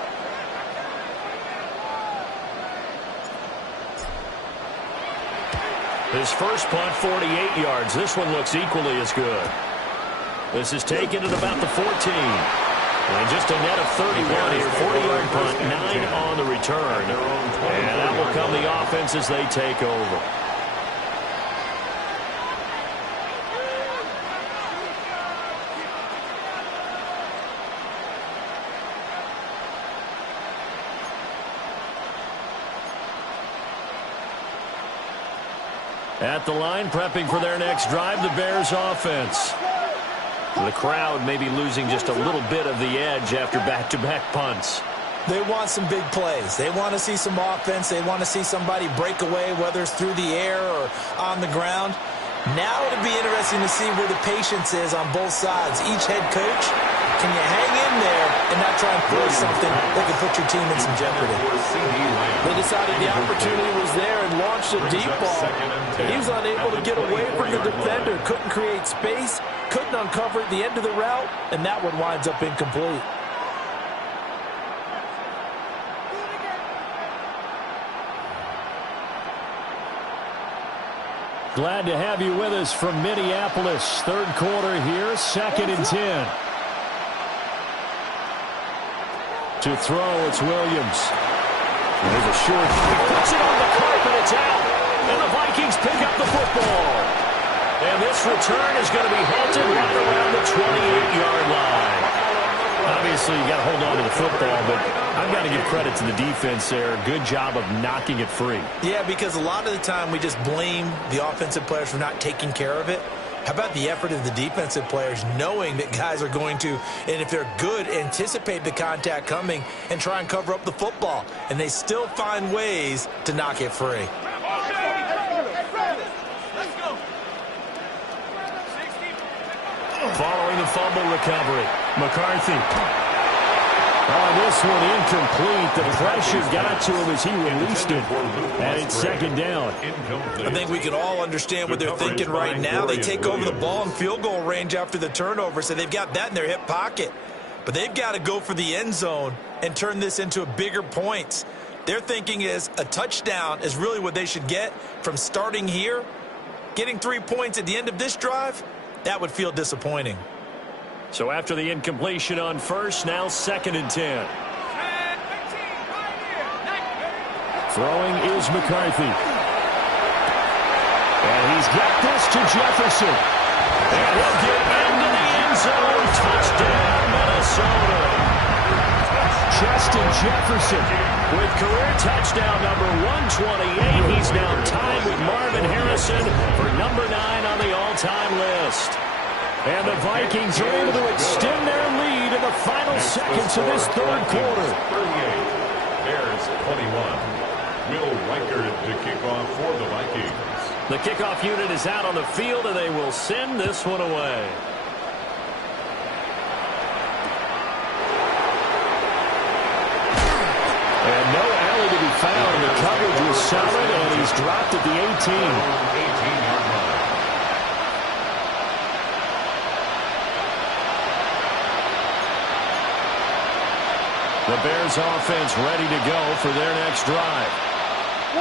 His first punt, 48 yards. This one looks equally as good. This is taken at about the 14. And just a net of 31 here. 40-yard punt, 9 on the return. And that will come the offense as they take over. At the line, prepping for their next drive, the Bears offense. The crowd may be losing just a little bit of the edge after back-to-back punts. They want some big plays. They want to see some offense. They want to see somebody break away, whether it's through the air or on the ground. Now it'll be interesting to see where the patience is on both sides. Each head coach, can you hang in there and not try and force something that could put your team in some jeopardy? They decided the opportunity was there and launched a deep ball. He was unable to get away from the defender, couldn't create space, couldn't uncover at the end of the route, and that one winds up incomplete. Glad to have you with us from Minneapolis. Third quarter here, 2nd and 10. To throw, it's Williams. There's a short. He puts it on the carpet, it's out. And the Vikings pick up the football. And this return is going to be halted right around the 28-yard line. Obviously, you got to hold on to the football, but I've got to give credit to the defense there. Good job of knocking it free. Yeah, because a lot of the time we just blame the offensive players for not taking care of it. How about the effort of the defensive players knowing that guys are going to, and if they're good, anticipate the contact coming and try and cover up the football. And they still find ways to knock it free. Following the fumble recovery, McCarthy. Oh, this one incomplete. The pressure got to him as he released it. And it's 2nd down. I think we can all understand what they're thinking right now. They take over the ball in field goal range after the turnover, so they've got that in their hip pocket. But they've got to go for the end zone and turn this into a bigger points. Their thinking is a touchdown is really what they should get from starting here. Getting 3 points at the end of this drive, that would feel disappointing. So after the incompletion on first, now 2nd and 10. Throwing is McCarthy. And he's got this to Jefferson. And he'll get into the end zone. Touchdown, Minnesota. Justin Jefferson. With career touchdown number 128, he's now tied with Marvin Harrison for number 9 on the all-time list. And the Vikings are able to extend their lead in the final seconds of this third quarter. 38, Bears 21. Will Reichard to kick off for the Vikings. The kickoff unit is out on the field, and they will send this one away. And no alley to be found. The coverage was solid, and he's dropped at the 18. 18-yard line. The Bears offense ready to go for their next drive.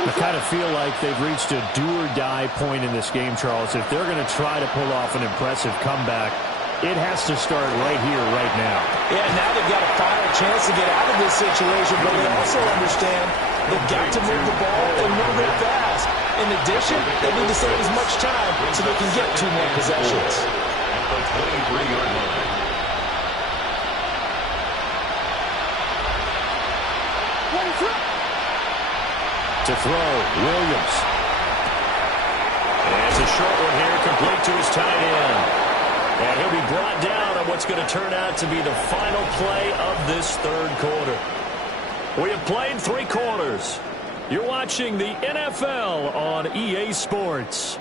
I kind of feel like they've reached a do-or-die point in this game, Charles. If they're going to try to pull off an impressive comeback, it has to start right here, right now. Yeah, now they've got a final chance to get out of this situation, but they also understand they've got to move the ball and move it fast. In addition, they need to save as much time so they can get 2 more possessions. At the 23-yard line. To throw, Williams. And it's a short one here, complete to his tight end. And he'll be brought down on what's going to turn out to be the final play of this third quarter. We have played 3 quarters. You're watching the NFL on EA Sports.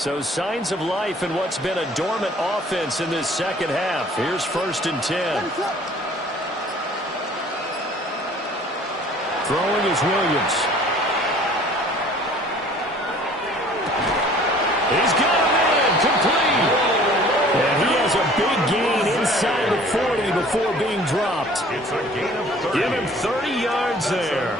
So signs of life in what's been a dormant offense in this second half. Here's 1st and 10. Throwing is Williams. He's got him in, complete. And he has a big gain inside the 40 before being dropped. It's a gain of 30. Give him 30 yards there.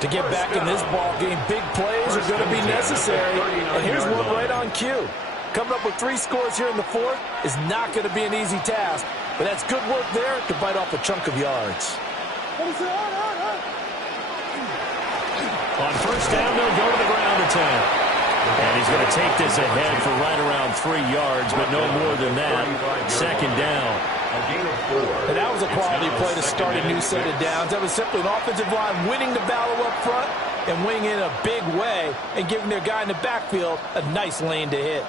To get back in this ball game, big plays are going to be necessary. And here's one right on cue. Coming up with 3 scores here in the 4th is not going to be an easy task, but that's good work there to bite off a chunk of yards. On 1st down, they'll go to the ground attack. And he's going to take this ahead for right around 3 yards, but no more than that. 2nd down. And that was a quality play to start a new set of downs. That was simply an offensive line winning the battle up front and winning in a big way and giving their guy in the backfield a nice lane to hit.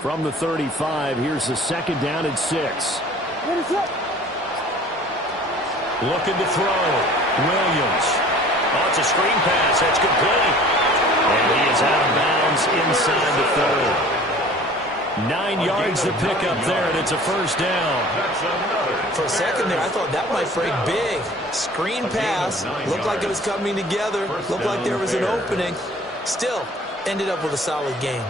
From the 35, here's the 2nd down and 6. Looking to throw. Williams. Oh, it's a screen pass. That's complete. And he is out of bounds inside the 30. 9 yards to pick up there, and it's a 1st down. For a second there, I thought that might break big. Screen pass. Looked like it was coming together. Looked like there was an opening. Still, ended up with a solid game.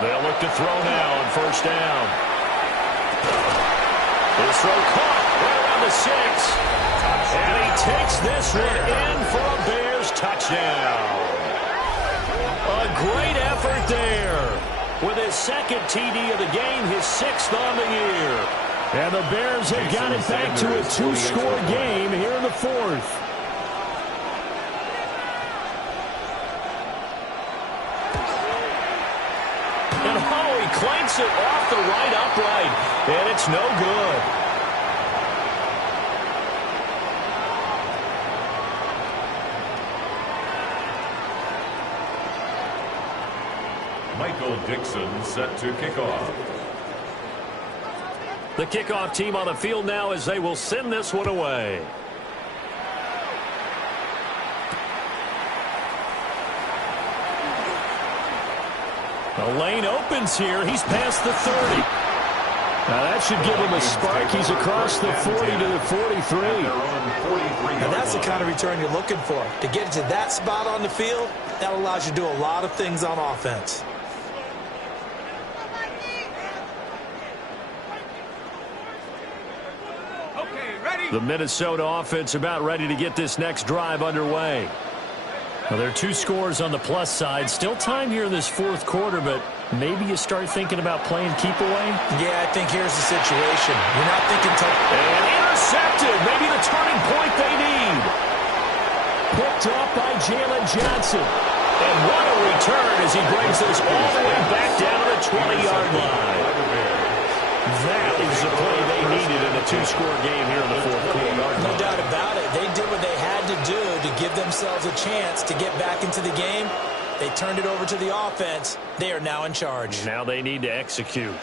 They'll look to throw now on 1st down. His throw caught right around the 6. And he takes this one in for a Bears touchdown. A great effort there. With his 2nd TD of the game, his 6th on the year. And the Bears have got it back to a 2-score game here in the 4th. Clanks it off the right upright, and it's no good. Michael Dixon set to kick off. The kickoff team on the field now as they will send this one away. The lane opens here. He's past the 30. Now that should give him a spark. He's across the 40 to the 43. And that's the kind of return you're looking for. To get to that spot on the field, that allows you to do a lot of things on offense. The Minnesota offense about ready to get this next drive underway. Well, there are 2 scores on the plus side. Still time here in this 4th quarter, but maybe you start thinking about playing keep away? Yeah, I think here's the situation. You're not thinking and intercepted. Maybe the turning point they need. Picked off by Jalen Johnson. And what a return as he brings this all the way back down to the 20-yard line. That is the play they needed in a 2-score game here in the 4th quarter. No doubt about it. They did what they had to do to give themselves a chance to get back into the game. They turned it over to the offense. They are now in charge. Now they need to execute.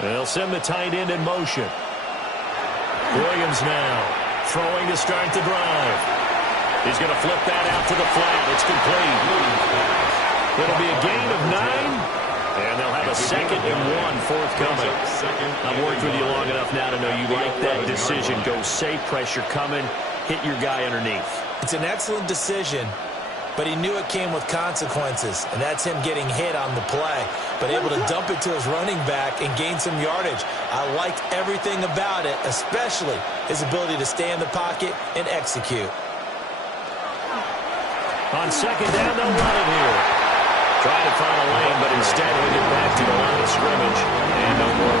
They'll send the tight end in motion. Williams now throwing to start the drive. He's going to flip that out to the flat. It's complete. It'll be a gain of 9, and they'll have a 2nd and 1 forthcoming. I've worked with you long enough now to know you like that decision. Go safe, pressure coming, hit your guy underneath. It's an excellent decision, but he knew it came with consequences, and that's him getting hit on the play, but able to dump it to his running back and gain some yardage. I liked everything about it, especially his ability to stay in the pocket and execute. On 2nd down, they'll run it here. Trying to find a lane, but instead he'll get back to the line of scrimmage. And no more.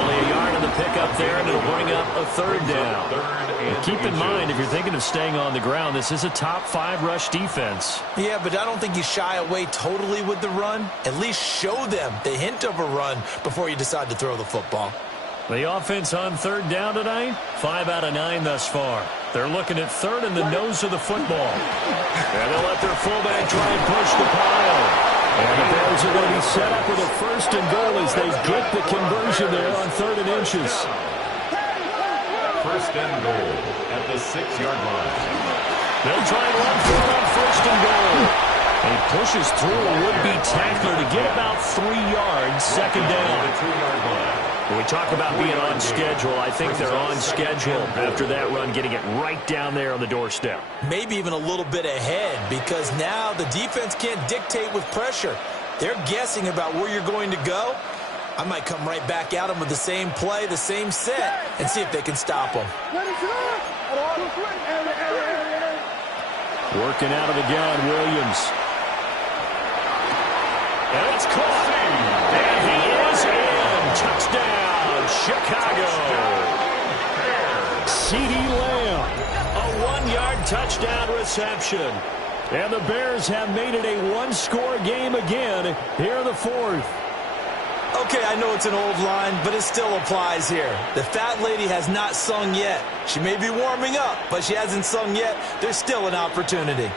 Only a yard on the pickup there, and it'll bring up up a third down. And keep in mind, if you're thinking of staying on the ground, this is a top 5 rush defense. Yeah, but I don't think you shy away totally with the run. At least show them the hint of a run before you decide to throw the football. The offense on third down tonight, 5 out of 9 thus far. They're looking at third in the nose of the football. And they'll let their fullback try and push the pile. And the Bears are going to be set up with a first and goal as they get the conversion there on 3rd and inches. First and goal at the 6-yard line. They'll try and run for it on first and goal. He pushes through a would-be tackler to get about 3 yards, second down. The 2-yard line. When we talk about being on schedule, I think they're on schedule after that run, getting it right down there on the doorstep. Maybe even a little bit ahead, because now the defense can't dictate with pressure. They're guessing about where you're going to go. I might come right back at them with the same play, the same set, and see if they can stop them. Working out of the gun, Williams. And it's caught. And he is in. Touchdown, Chicago. CeeDee Lamb. A 1-yard touchdown reception. And the Bears have made it a 1-score game again here in the 4th. Okay, I know it's an old line, but it still applies here. The fat lady has not sung yet. She may be warming up, but she hasn't sung yet. There's still an opportunity.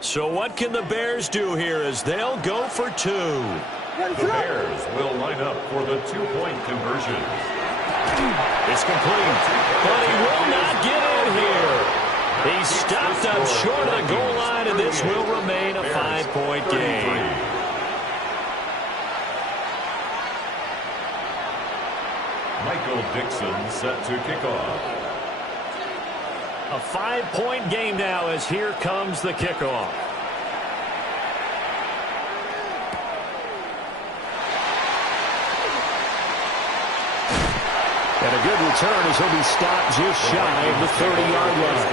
So what can the Bears do here as they'll go for 2? The Bears will line up for the 2-point conversion. It's complete, but he will not get in here. He stopped up short of the goal line, and this will remain a 5-point game. Michael Dixon set to kick off. A 5-point game now as here comes the kickoff. And a good return as he'll be stopped just shy of the 30-yard line.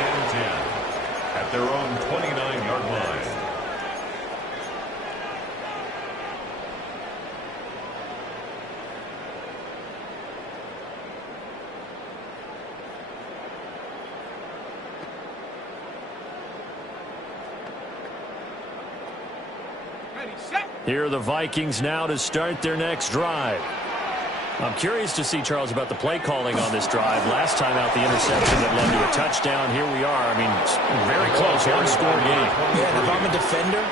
At their own 29-yard line. Here are the Vikings now to start their next drive. I'm curious to see, Charles, about the play calling on this drive. Last time out, the interception that led to a touchdown. Here we are. I mean, it's very close, one-score game. Yeah, and if I'm a defender,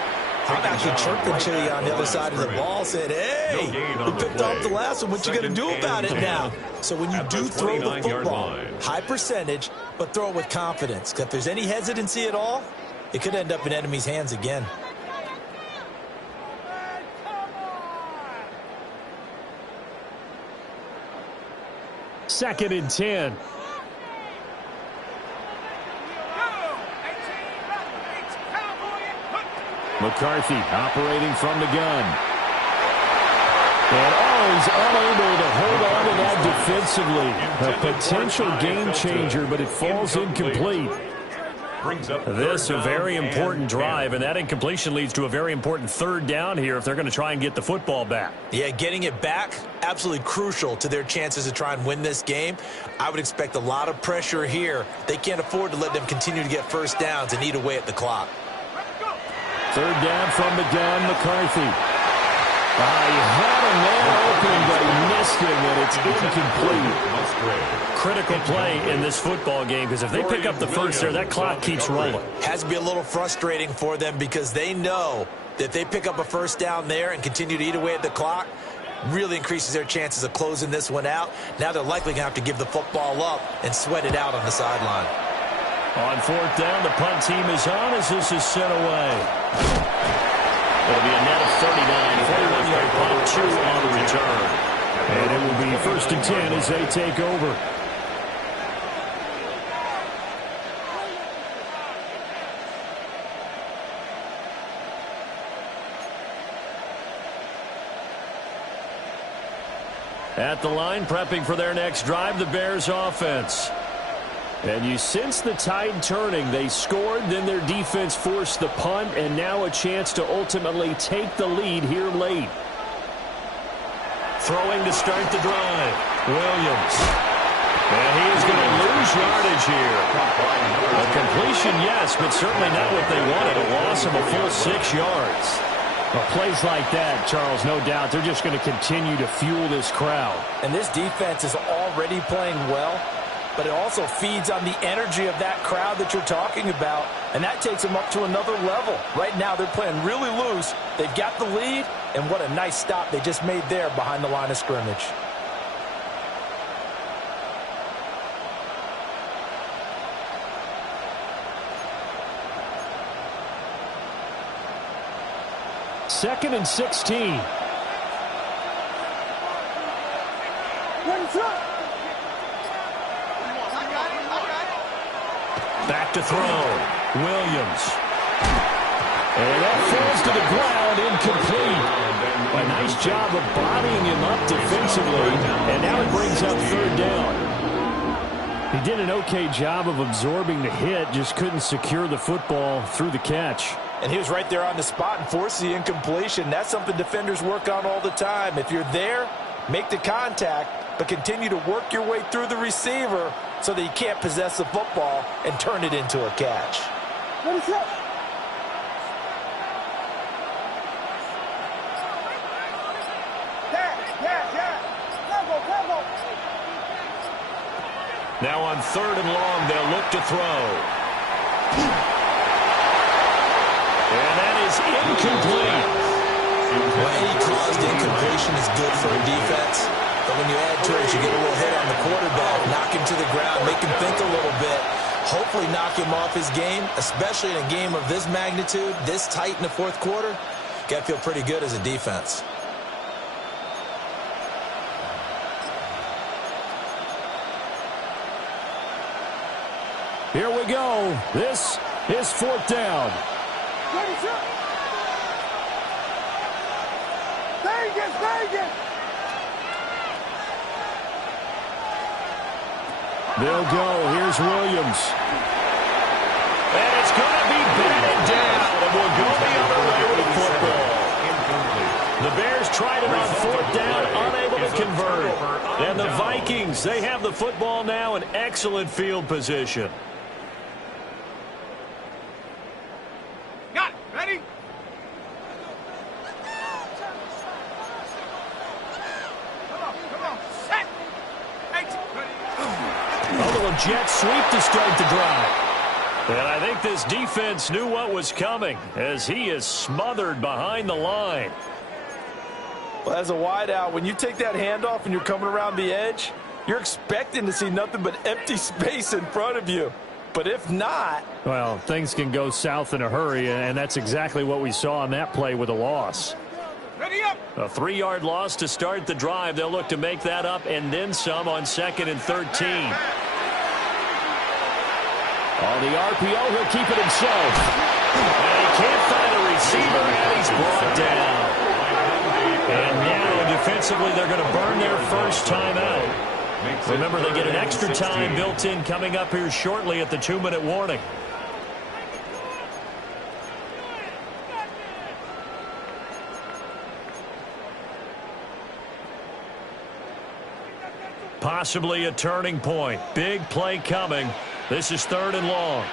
I'm actually chirping to you on the other side of the ball, saying, hey, we picked off the last one. What you going to do about it now? So when you do throw the football, high percentage, but throw it with confidence. Because if there's any hesitancy at all, it could end up in enemy's hands again. Second and 10. McCarthy operating from the gun. And he's unable to hold on to that defensively. A potential game changer, but it falls incomplete. This a very important drive, and that incompletion leads to a very important third down here if they're going to try and get the football back. Yeah, getting it back, absolutely crucial to their chances to try and win this game. I would expect a lot of pressure here. They can't afford to let them continue to get first downs and eat away at the clock. Third down from the gun, McCarthy. He had a man open, but he missed him, and it's incomplete. Critical play in this football game, because if they pick up the first there, that clock keeps rolling. Has to be a little frustrating for them because they know that if they pick up a first down there and continue to eat away at the clock, really increases their chances of closing this one out. Now they're likely going to have to give the football up and sweat it out on the sideline. On fourth down, the punt team is on as this is sent away. It'll be a net of 39, 41-yard punt, 2 on the return. And it will be first and 10 as they take over. At the line, prepping for their next drive, the Bears offense. And you sense the tide turning. They scored, then their defense forced the punt, and now a chance to ultimately take the lead here late. Throwing to start the drive, Williams. And he is going to lose yardage here. A completion, yes, but certainly not what they wanted. A loss of a full 6 yards. Well, plays like that, Charles, no doubt, they're just going to continue to fuel this crowd. And this defense is already playing well, but it also feeds on the energy of that crowd that you're talking about, and that takes them up to another level. Right now, they're playing really loose. They've got the lead, and what a nice stop they just made there behind the line of scrimmage. Second and 16. Back to throw, Williams. And that falls to the ground, incomplete. A nice job of bodying him up defensively, and now it brings up third down. He did an okay job of absorbing the hit, just couldn't secure the football through the catch. And he was right there on the spot and forced the incompletion. That's something defenders work on all the time. If you're there, make the contact, but continue to work your way through the receiver so that you can't possess the football and turn it into a catch. What is that? Now on third and long, they'll look to throw. And that is incomplete. Well, any caused incompletion is good for a defense. But when you add to it, you get a little hit on the quarterback, knock him to the ground, make him think a little bit, hopefully knock him off his game, especially in a game of this magnitude, this tight in the fourth quarter. Got to feel pretty good as a defense. Here we go. This is fourth down. Vegas! They'll go. Here's Williams. And it's going to be batted down, and we'll go the other way with the football. The Bears tried it on fourth down, unable to convert. And the Vikings, they have the football now in excellent field position. Got it. Ready? Come on. Set. Exit. A little jet sweep to start the drive. And I think this defense knew what was coming as he is smothered behind the line. Well, as a wideout, when you take that handoff and you're coming around the edge, you're expecting to see nothing but empty space in front of you. But if not... Well, things can go south in a hurry, and that's exactly what we saw on that play with a loss. Ready up. A 3-yard loss to start the drive. They'll look to make that up and then some on 2nd and 13. On the RPO, he'll keep it himself. And he can't find a receiver, and he's brought down. And now, defensively, they're going to burn their first time out. Remember, they get an extra time built in coming up here shortly at the 2-minute warning. Possibly a turning point. Big play coming. This is 3rd and long.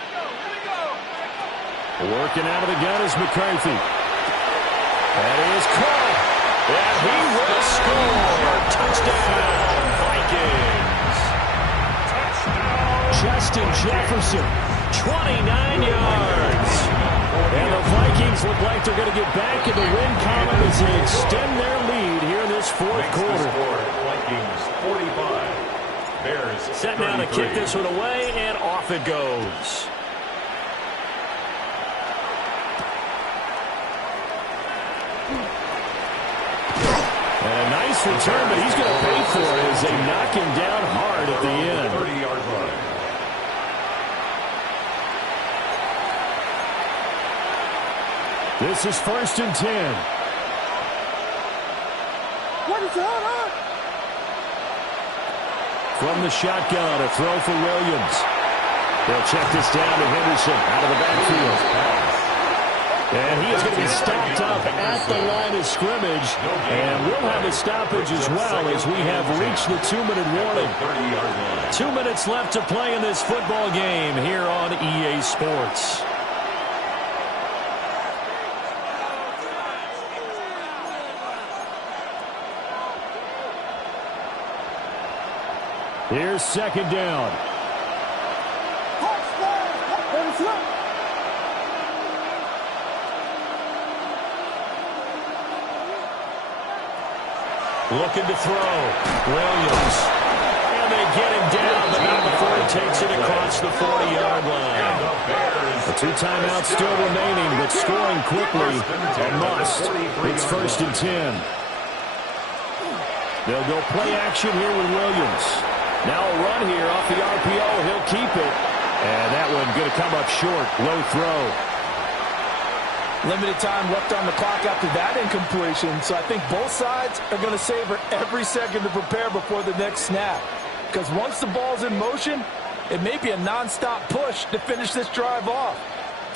Working out of the gun is McCarthy. And he is caught. And he will score. Touchdown, Vikings. Justin Jefferson, 29 yards. and the Vikings look like they're going to get back in the win column as they extend their lead here in this fourth quarter. Vikings 45. Bears Set now to kick this one away, and off it goes. And a nice return, but he's going to pay for it as they knock him down hard at the end. 30-yard line. This is 1st and 10. What is that? from the shotgun. A throw for Williams. They'll check this down to Henderson out of the backfield. And he is going to be stopped up at the line of scrimmage. And we'll have a stoppage as well as we have reached the 2-minute warning. 2 minutes left to play in this football game here on EA Sports. Here's second down. Looking to throw. Williams. And they get him down, but not before he takes it across the 40-yard line. The 2 timeouts still remaining, but scoring quickly a must. It's 1st and 10. They'll go play action here with Williams. Now a run here off the RPO. He'll keep it. And that one going to come up short. Low throw. Limited time left on the clock after that incompletion, so I think both sides are going to savor every second to prepare before the next snap. Because once the ball's in motion, it may be a nonstop push to finish this drive off.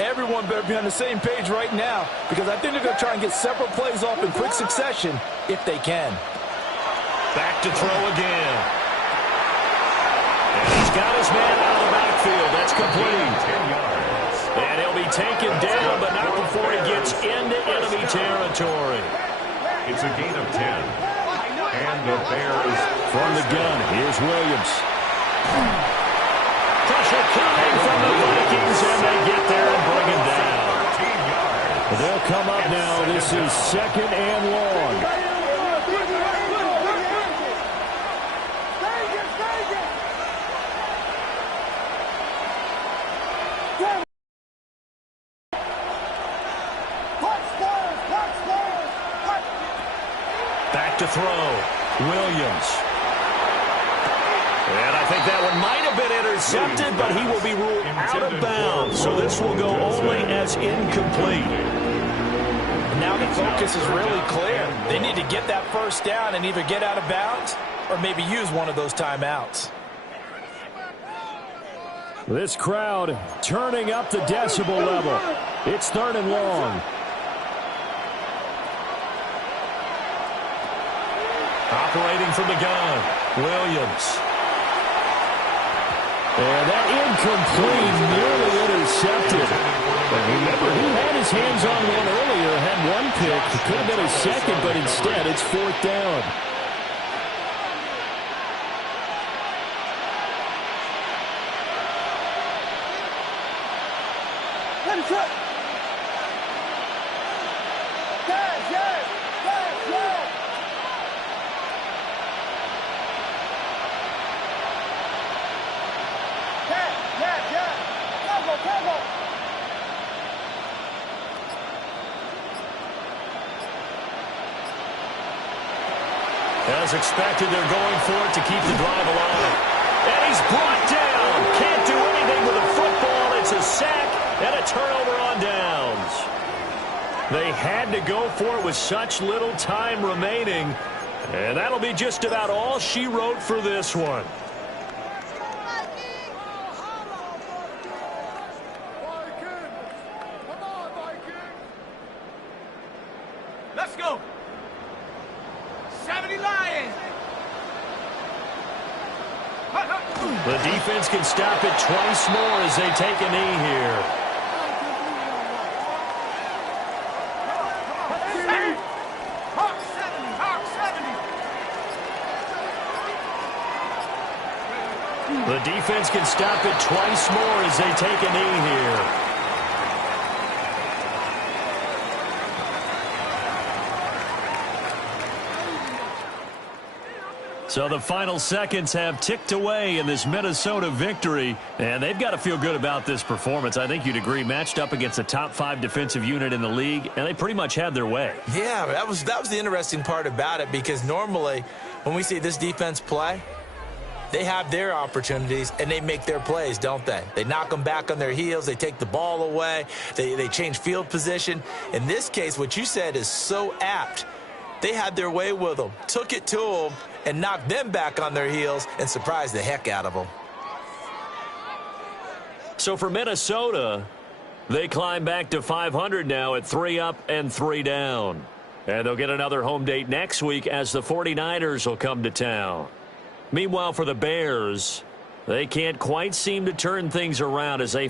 Everyone better be on the same page right now, because I think they're going to try and get several plays off in quick succession if they can. Back to throw again. And he's got his man out of the backfield. That's complete. 10 yards. And he'll be taken down, but not before he gets into enemy territory. It's a gain of 10. And the Bears from the gun. Here's Williams. Pressure coming from the Vikings, and they get there and bring him down. They'll come up now. This is 2nd and long. Back to throw. Williams. And I think that one might have been intercepted, but he will be ruled out of bounds. So this will go only as incomplete. Now the focus is really clear. They need to get that first down and either get out of bounds or maybe use one of those timeouts. This crowd turning up the decibel level. It's 3rd and long. Operating from the gun, Williams. And that incomplete, nearly intercepted. But remember, he had his hands on one earlier, had one pick. It could have been a second, but instead it's 4th down. As expected, they're going for it to keep the drive alive. And he's brought down. Can't do anything with the football. It's a sack and a turnover on downs. They had to go for it with such little time remaining. And that'll be just about all she wrote for this one. Let's go. 70 Lions. The defense can stop it twice more as they take a knee here. The defense can stop it twice more as they take a knee here. So the final seconds have ticked away in this Minnesota victory, and they've got to feel good about this performance. I think you'd agree, matched up against a top 5 defensive unit in the league, and they pretty much had their way. Yeah, that was the interesting part about it, because normally when we see this defense play, they have their opportunities, and they make their plays, don't they? They knock them back on their heels. They take the ball away. They change field position. In this case, what you said is so apt. They had their way with them, took it to them, and knock them back on their heels and surprise the heck out of them. So for Minnesota, they climb back to 500 now at 3 up and 3 down. And they'll get another home date next week as the 49ers will come to town. Meanwhile, for the Bears, they can't quite seem to turn things around as they